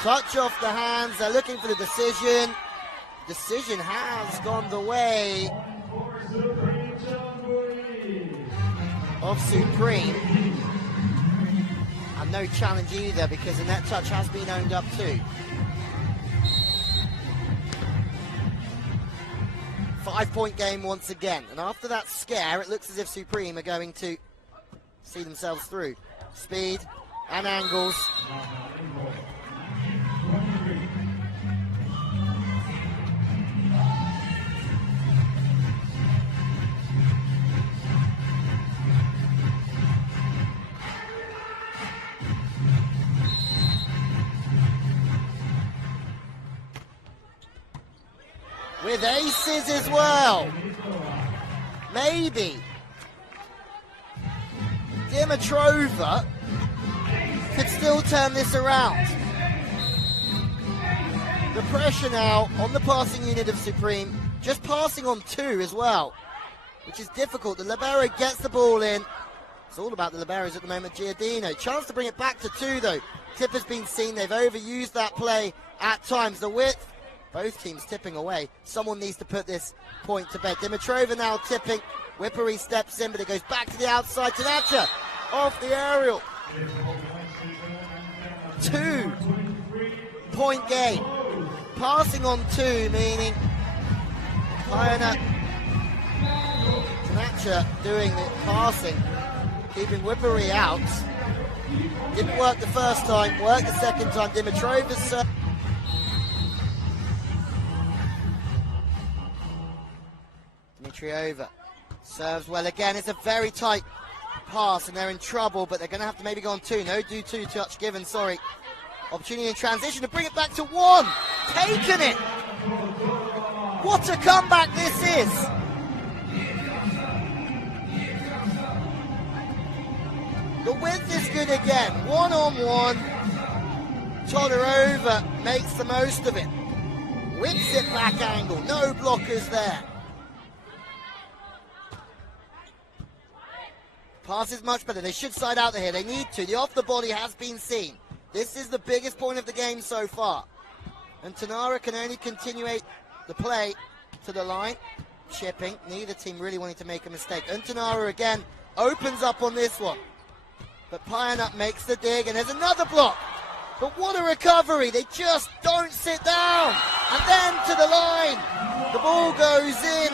Touch off the hands, they're looking for the decision. Decision has gone the way of Supreme. And no challenge either, because the net touch has been owned up too. 5-point game once again, and after that scare it looks as if Supreme are going to see themselves through. Speed and angles. With aces as well. Maybe Dimitrova could still turn this around. The pressure now on the passing unit of Supreme, just passing on 2 as well, which is difficult. The libero gets the ball in. It's all about the liberos at the moment. Giardino, chance to bring it back to 2 though. Tip has been seen, they've overused that play at times. The width, both teams tipping away. Someone needs to put this point to bed. Dimitrova now tipping. Whipperwee steps in, but it goes back to the outside. Tanaka off the aerial. 2-point game. Passing on 2, meaning Tanaka doing the passing, keeping Whipperwee out. Didn't work the first time, worked the second time. Dimitrova's Dimitriova serves well again. It's a very tight pass and they're in trouble, but they're going to have to maybe go on 2. No do 2 touch given, sorry. Opportunity in transition to bring it back to 1. Taken it. What a comeback this is. The width is good again. 1-on-1. Todorova makes the most of it. Whips it back angle. No blockers there. Pass is much better. They should side out here. They need to. The off the body has been seen. This is the biggest point of the game so far. And Tanara can only continuate the play to the line. Chipping. Neither team really wanting to make a mistake. And Tanara again opens up on this one. But Payanut makes the dig, and there's another block. But what a recovery. They just don't sit down. And then to the line. The ball goes in.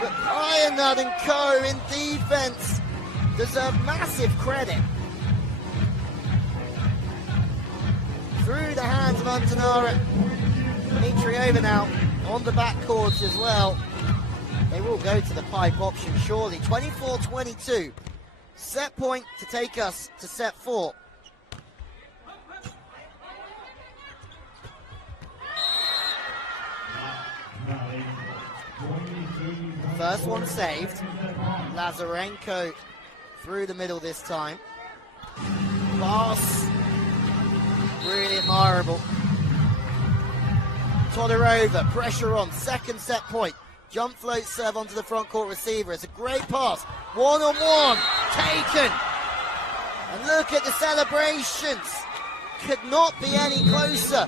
But Payanut and co in defense deserve massive credit. Through the hands of Antonara. Dimitriova now on the back courts as well. They will go to the pipe option surely. 24-22. Set point to take us to set 4. First one saved. Lazarenko through the middle this time. Pass really admirable. Todorova, pressure on, second set point. Jump float serve onto the front court receiver. It's a great pass. One-on-one, taken. And look at the celebrations. Could not be any closer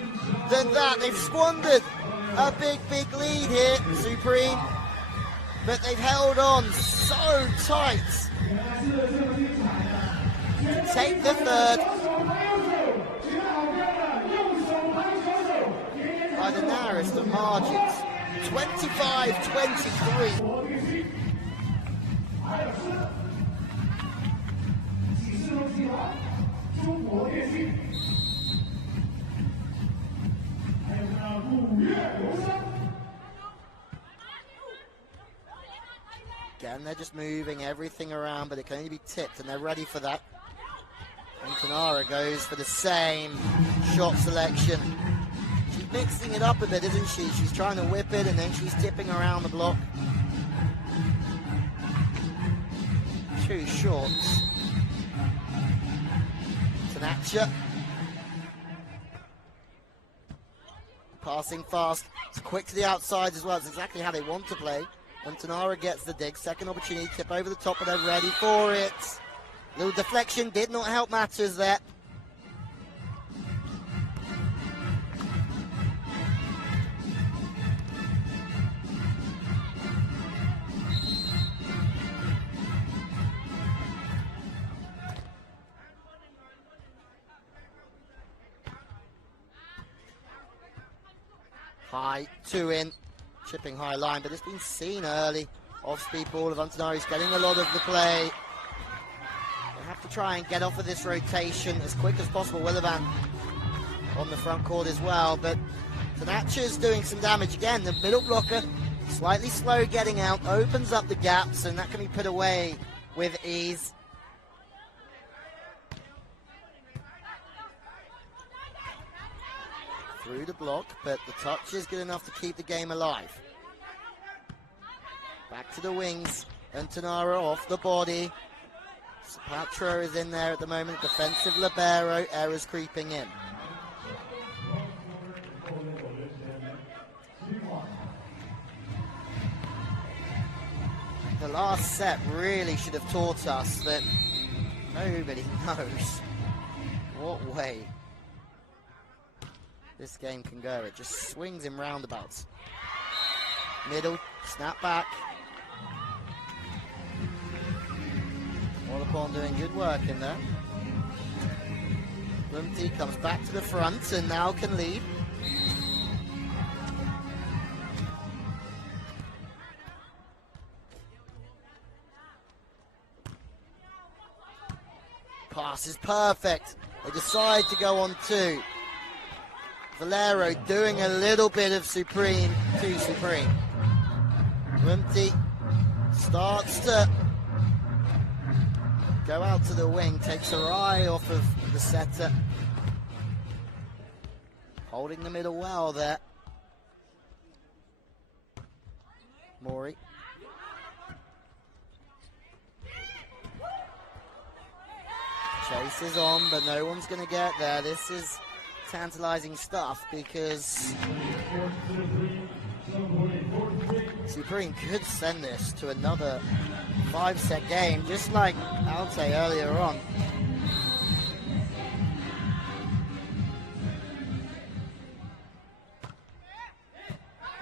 than that. They've squandered a big lead here, Supreme. But they've held on so tight to take the third by the narrowest of margins. 25-23. Again, they're just moving everything around, but it can only be tipped, and they're ready for that. And Canara goes for the same shot selection. She's mixing it up a bit, isn't she? She's trying to whip it, and then she's tipping around the block. Two shorts. Tanacha. Passing fast. It's quick to the outside as well. It's exactly how they want to play. And Tanara gets the dig. Second opportunity, tip over the top, but they're ready for it. Little deflection did not help matters there. High, two in. Chipping high line, but it's been seen early. Off-speed ball of Antonari's getting a lot of the play. They have to try and get off of this rotation as quick as possible. Williband on the front court as well, but Tanacha's doing some damage again. The middle blocker, slightly slow getting out, opens up the gaps, and that can be put away with ease. Through the block, but the touch is good enough to keep the game alive. Back to the wings, and Tanara off the body. Patra is in there at the moment, defensive libero, errors creeping in. The last set really should have taught us that nobody knows what way this game can go. It just swings in roundabouts. Middle, snap back. Waterpawn doing good work in there. Rumty comes back to the front and now can lead. Pass is perfect. They decide to go on two. Valero doing a little bit of Supreme to Supreme. Rumty starts to go out to the wing, takes her eye off of the setter. Holding the middle well there. Mori. Chase is on, but no one's going to get there. This is tantalizing stuff because Supreme could send this to another 5-set game, just like Alte earlier on.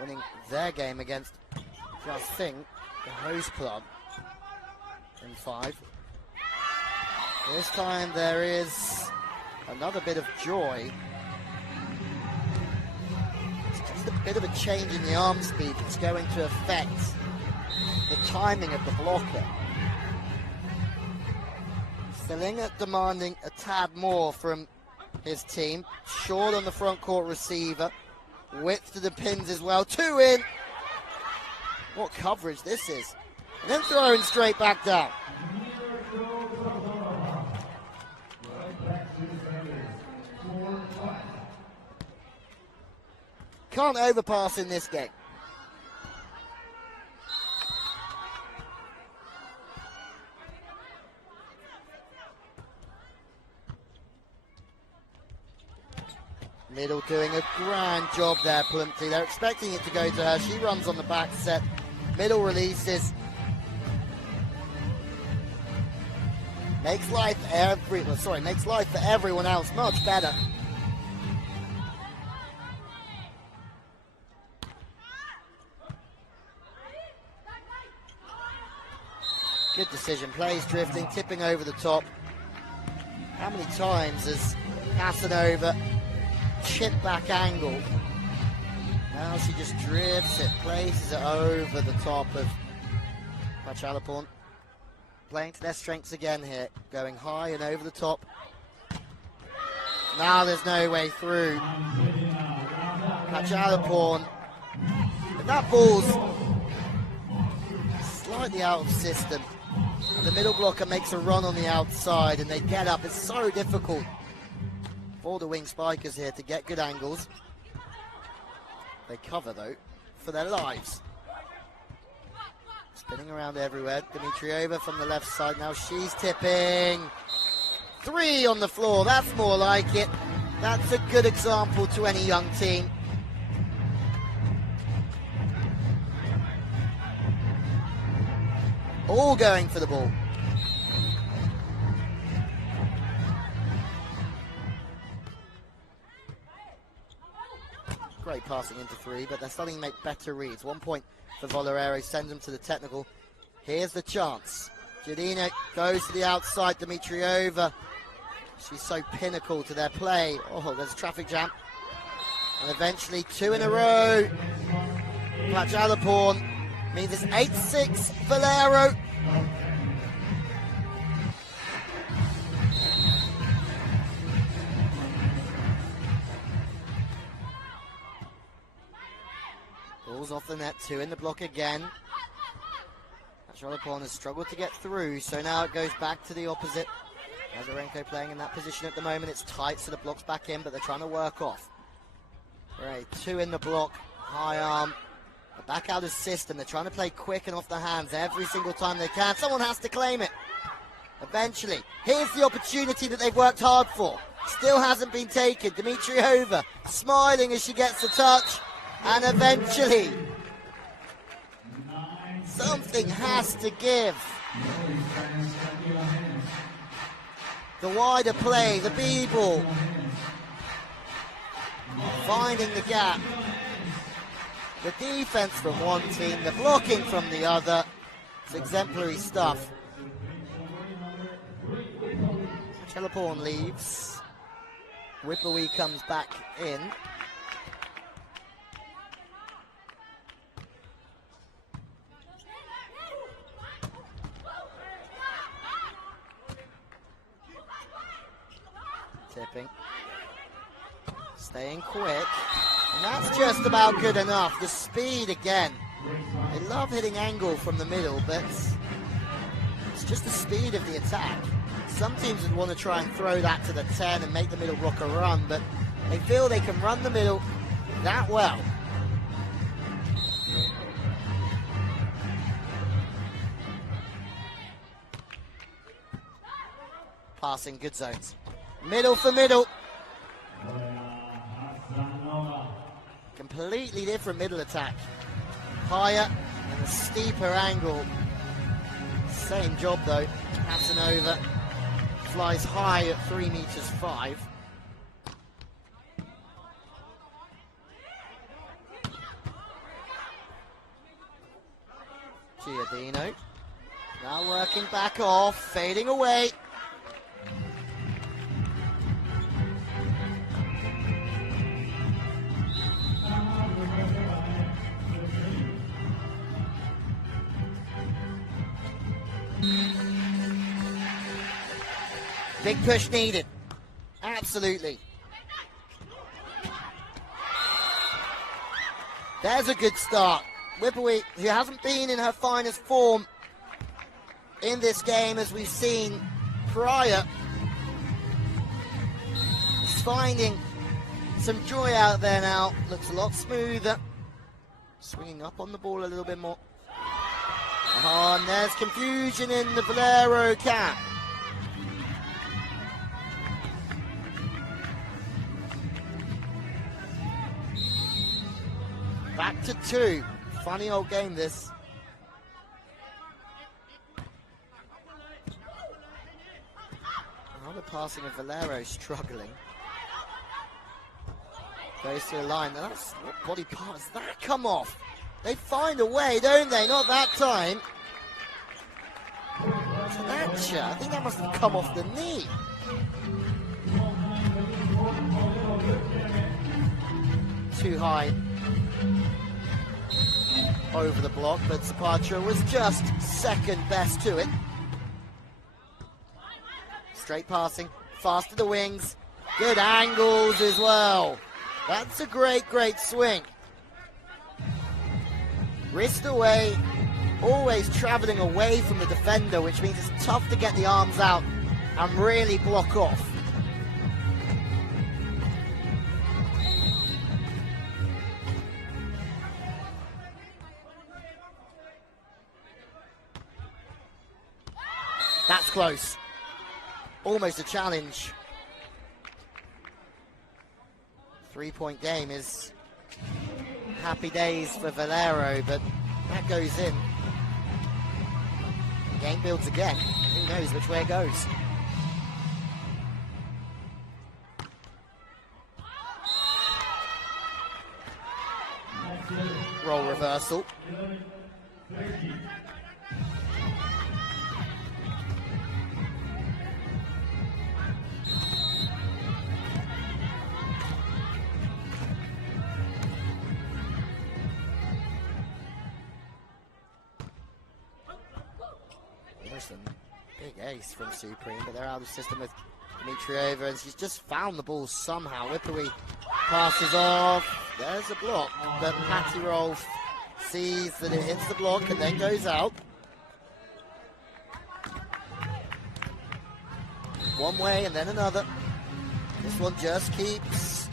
Winning their game against, I think, the host club in 5. This time there is another bit of joy. It's just a bit of a change in the arm speed that's going to affect the timing of the blocker. Selinga demanding a tad more from his team. Short on the front court receiver. Width to the pins as well. Two in. What coverage this is. And then throwing straight back down. Can't overpass in this game. Middle doing a grand job there, Plumpty. They're expecting it to go to her. She runs on the back set. Middle releases. Makes life for everyone else much better. Good decision. Plays drifting, tipping over the top. How many times has Casanova chip back angle? Now she just drifts it, places it over the top of Pachalaporn. Playing to their strengths again here, going high and over the top. Now there's no way through. Pachalaporn. And that ball's slightly out of system. And the middle blocker makes a run on the outside and they get up. It's so difficult for the wing spikers here to get good angles. They cover though for their lives. Spinning around everywhere. Dimitriova from the left side. Now she's tipping. 3 on the floor. That's more like it. That's a good example to any young team. All going for the ball. Great passing into 3, but they're starting to make better reads. 1 point for Volerero, sends them to the technical. Here's the chance. Giardina goes to the outside. Dimitriova. She's so pinnacle to their play. Oh, there's a traffic jam. And eventually 2 in a row. Pachalaporn means it's 8-6 Valero. Ball's off the net, 2 in the block again. Pachalaporn has struggled to get through, so now it goes back to the opposite. Azarenko playing in that position at the moment. It's tight, so the block's back in, but they're trying to work off. Right, 2 in the block, high arm. The back out of system. They're trying to play quick and off the hands every single time they can. Someone has to claim it. Eventually. Here's the opportunity that they've worked hard for. Still hasn't been taken. Dimitriova smiling as she gets the touch. And eventually, something has to give. The wider play, the B-ball. Finding the gap. The defense from one team, the blocking from the other. It's exemplary stuff. Pachalaporn leaves. Whipperwee comes back in. Tipping. Staying quick. And that's just about good enough. The speed again. They love hitting angle from the middle, but it's just the speed of the attack. Some teams would want to try and throw that to the 10 and make the middle blocker run, but they feel they can run the middle that well. Passing, good zones. Middle for middle. Completely different middle attack. Higher and a steeper angle. Same job though. Casanova flies high at 3 meters 5. Giardino. Now working back off, fading away. Big push needed. Absolutely. There's a good start. Whipperwee, who hasn't been in her finest form in this game as we've seen prior, is finding some joy out there now. Looks a lot smoother. Swinging up on the ball a little bit more. Oh, and there's confusion in the Valero camp. Back to 2. Funny old game, this. Another passing of Valero struggling. Goes to the line. That's what body part has that come off? They find a way, don't they? Not that time. Thatcher, I think that must have come off the knee. Too high over the block, but Zapatra was just second best to it. Straight passing, fast to the wings, good angles as well. That's a great, great swing. Wrist away, always traveling away from the defender, which means it's tough to get the arms out and really block off. That's close. Almost a challenge. 3-point game is happy days for Valero, but that goes in. Game builds again. Who knows which way it goes? Roll reversal. Big ace from Supreme, but they're out of the system with Dmitrieva, and she's just found the ball somehow. Whippery passes off. There's a block, but Patty Rolfe sees that it hits the block and then goes out. One way and then another. This one just keeps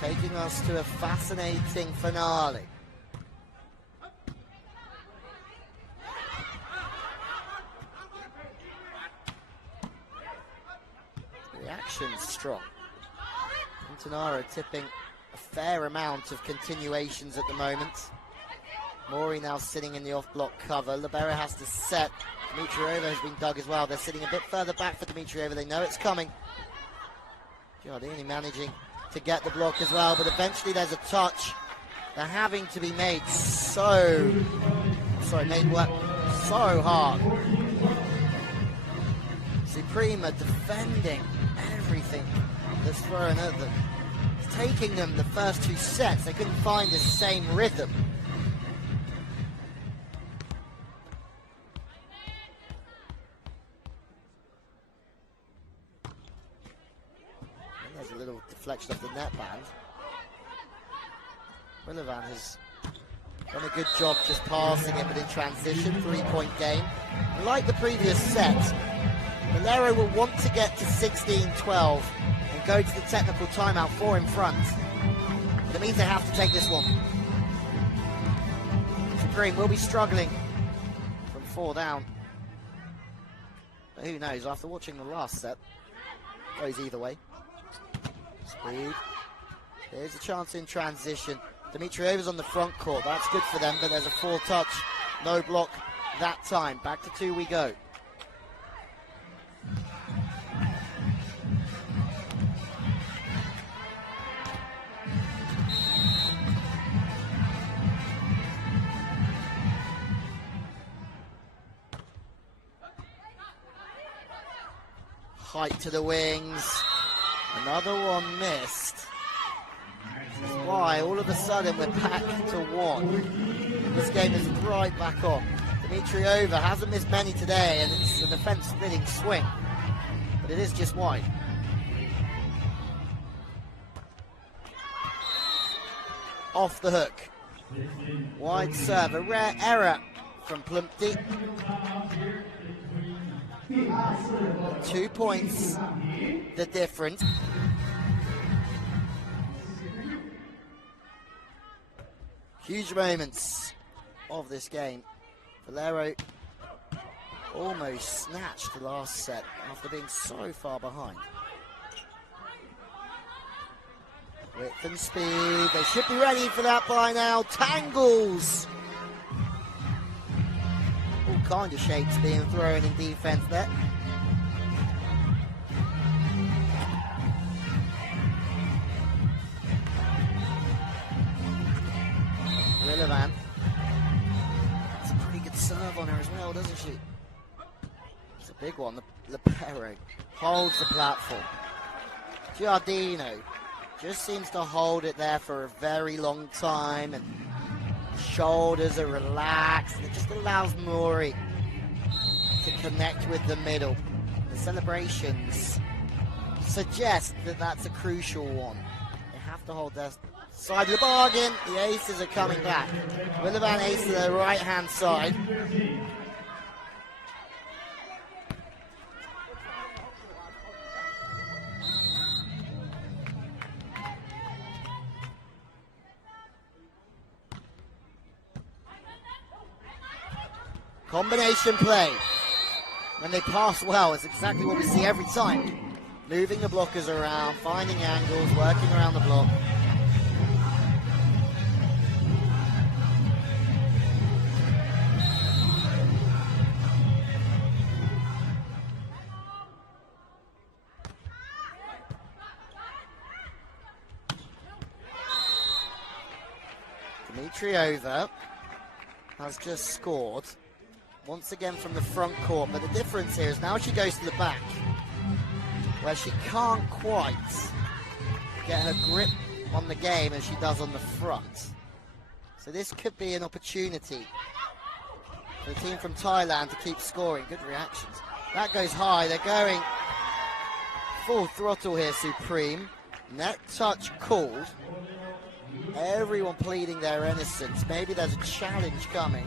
taking us to a fascinating finale. Reaction's strong. Montanaro tipping a fair amount of continuations at the moment. Mori now sitting in the off-block cover. Libero has to set. Dmitrieva has been dug as well. They're sitting a bit further back for Dmitrieva. They know it's coming. Giardini managing to get the block as well, but eventually there's a touch. They're having to be made made work so hard. Suprema defending everything that's thrown at them. It's taking them the first 2 sets. They couldn't find the same rhythm. And there's a little deflection off the net band. Willivan has done a good job just passing it, but in transition, 3-point game. Like the previous set, Valero will want to get to 16-12 and go to the technical timeout 4 in front. But it means they have to take this one. Supreme will be struggling from 4 down. But who knows, after watching the last set, it goes either way. Speed. There's a chance in transition. Dmitrieva's on the front court. That's good for them, but there's a 4 touch. No block that time. Back to 2 we go. Height to the wings. Another one missed. That's why all of a sudden we're back to 1. This game is right back on. Dmitrieva hasn't missed many today, and it's a defense-splitting swing. But it is just wide. Off the hook. Wide serve. A rare error from Plumpty. 2 points, the difference. Huge moments of this game. Valero almost snatched the last set after being so far behind. Width and speed. They should be ready for that by now. Tangles. All kind of shapes being thrown in defense there. Willivan. It's a pretty good serve on her as well, doesn't she? It's a big one. The Libero holds the platform. Giardino just seems to hold it there for a very long time, and shoulders are relaxed, and it just allows Mori to connect with the middle. The celebrations suggest that that's a crucial one. They have to hold their side of the bargain. The aces are coming back. Willivan ace to the right-hand side. Combination play. When they pass well, it's exactly what we see every time. Moving the blockers around, finding angles, working around the block. Dimitriova has just scored. Once again from the front court, but the difference here is now she goes to the back, where she can't quite get her grip on the game as she does on the front. So this could be an opportunity for the team from Thailand to keep scoring. Good reactions. That goes high. They're going full throttle here, Supreme. Net touch called. Everyone pleading their innocence. Maybe there's a challenge coming.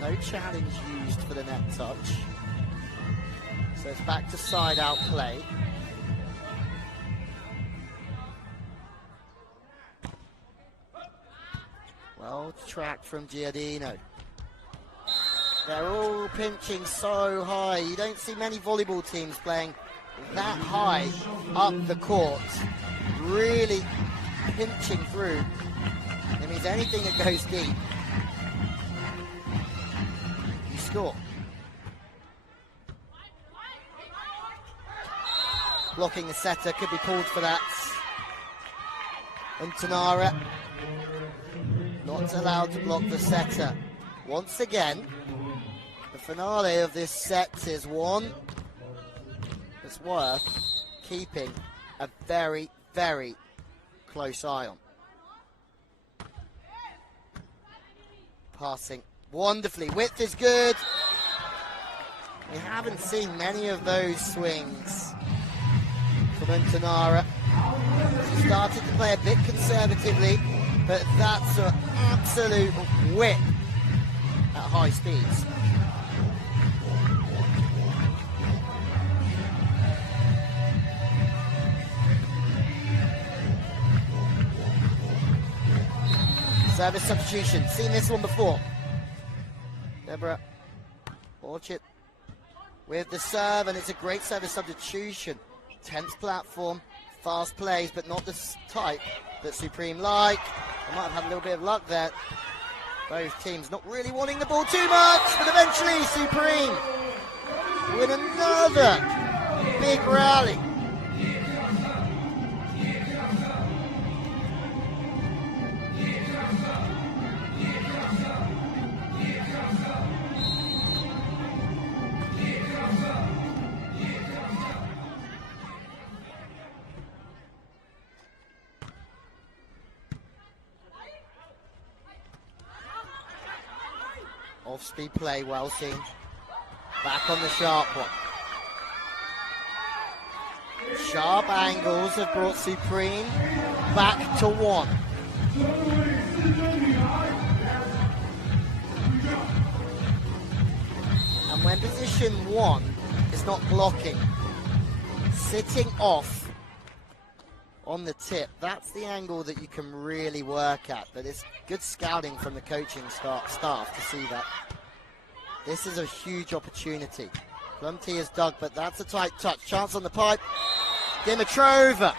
No challenge used for the net touch. So it's back to side-out play. Well tracked from Giardino. They're all pinching so high. You don't see many volleyball teams playing that high up the court. Really pinching through. It means anything that goes deep, you score. Blocking the setter, could be called for that. And Tanara not allowed to block the setter. Once again, the finale of this set is one that's worth keeping a very, very close eye on. Passing wonderfully. Width is good. We haven't seen many of those swings from Tanara. She started to play a bit conservatively, but that's an absolute whip at high speeds. Service substitution. Seen this one before. Deborah Orchard with the serve, and it's a great service substitution. Tense platform, fast plays, but not the type that Supreme like. They might have had a little bit of luck there. Both teams not really wanting the ball too much, but eventually Supreme with another big rally. Off-speed play, well seen. Back on the sharp one. Sharp angles have brought Supreme back to one. And when position one is not blocking, sitting off on the tip, that's the angle that you can really work at. But it's good scouting from the coaching staff to see that. This is a huge opportunity. Plumty is dug, but that's a tight touch. Chance on the pipe. Dimitrova.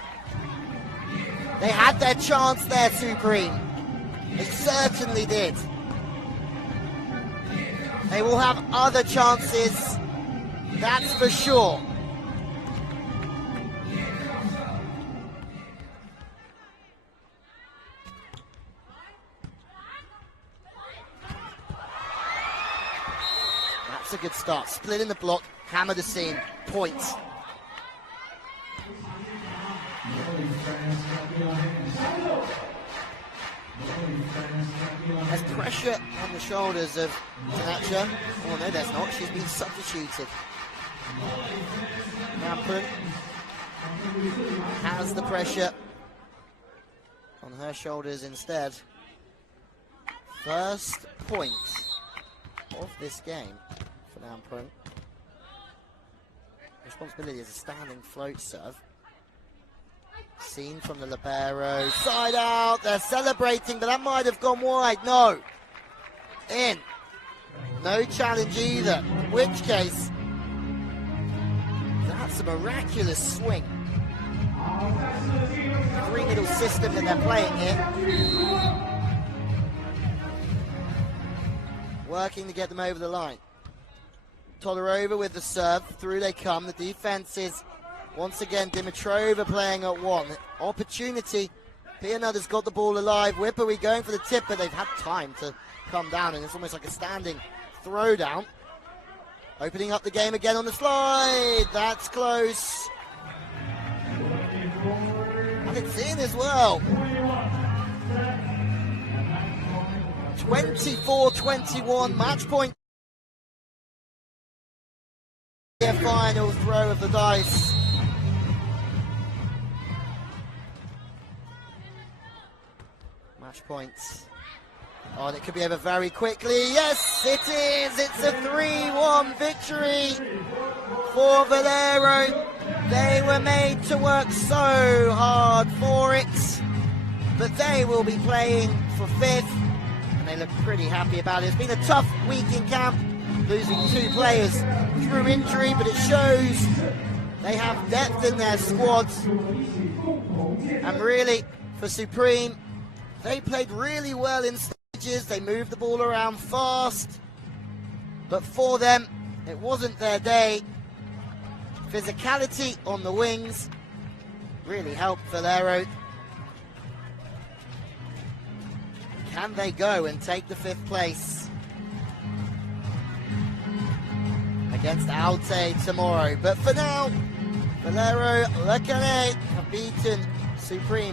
They had their chance there, Supreme. They certainly did. They will have other chances, that's for sure. That's a good start. Split in the block, hammer the seam, points. There's pressure on the shoulders of Cannet. Oh no, there's not. She's been substituted. Rampant has the pressure on her shoulders instead. First point of this game for Rampant. Responsibility is a standing float serve. Seen from the libero, side out, they're celebrating, but that might have gone wide. No, in. No challenge either, in which case, that's a miraculous swing. Three-middle system that they're playing here. Working to get them over the line. Todorova with the serve, through they come, the defense is once again Dimitrova playing at one. Opportunity. Pianada's got the ball alive. Whippery going for the tip, but they've had time to come down, and it's almost like a standing throwdown. Opening up the game again on the slide. That's close. And it's in as well. 24-21, match point. Final throw of the dice. Match points. Oh, and it could be over very quickly. Yes, it is. It's a 3-1 victory for Valero. They were made to work so hard for it, but they will be playing for fifth, and they look pretty happy about it. It's been a tough week in camp, losing 2 players through injury, but it shows they have depth in their squads. And really, for Supreme, they played really well in stages. They moved the ball around fast, but for them, it wasn't their day. Physicality on the wings really helped Valero. Can they go and take the 5th place against Alte tomorrow? But for now, Valero, Le Cannet have beaten Supreme.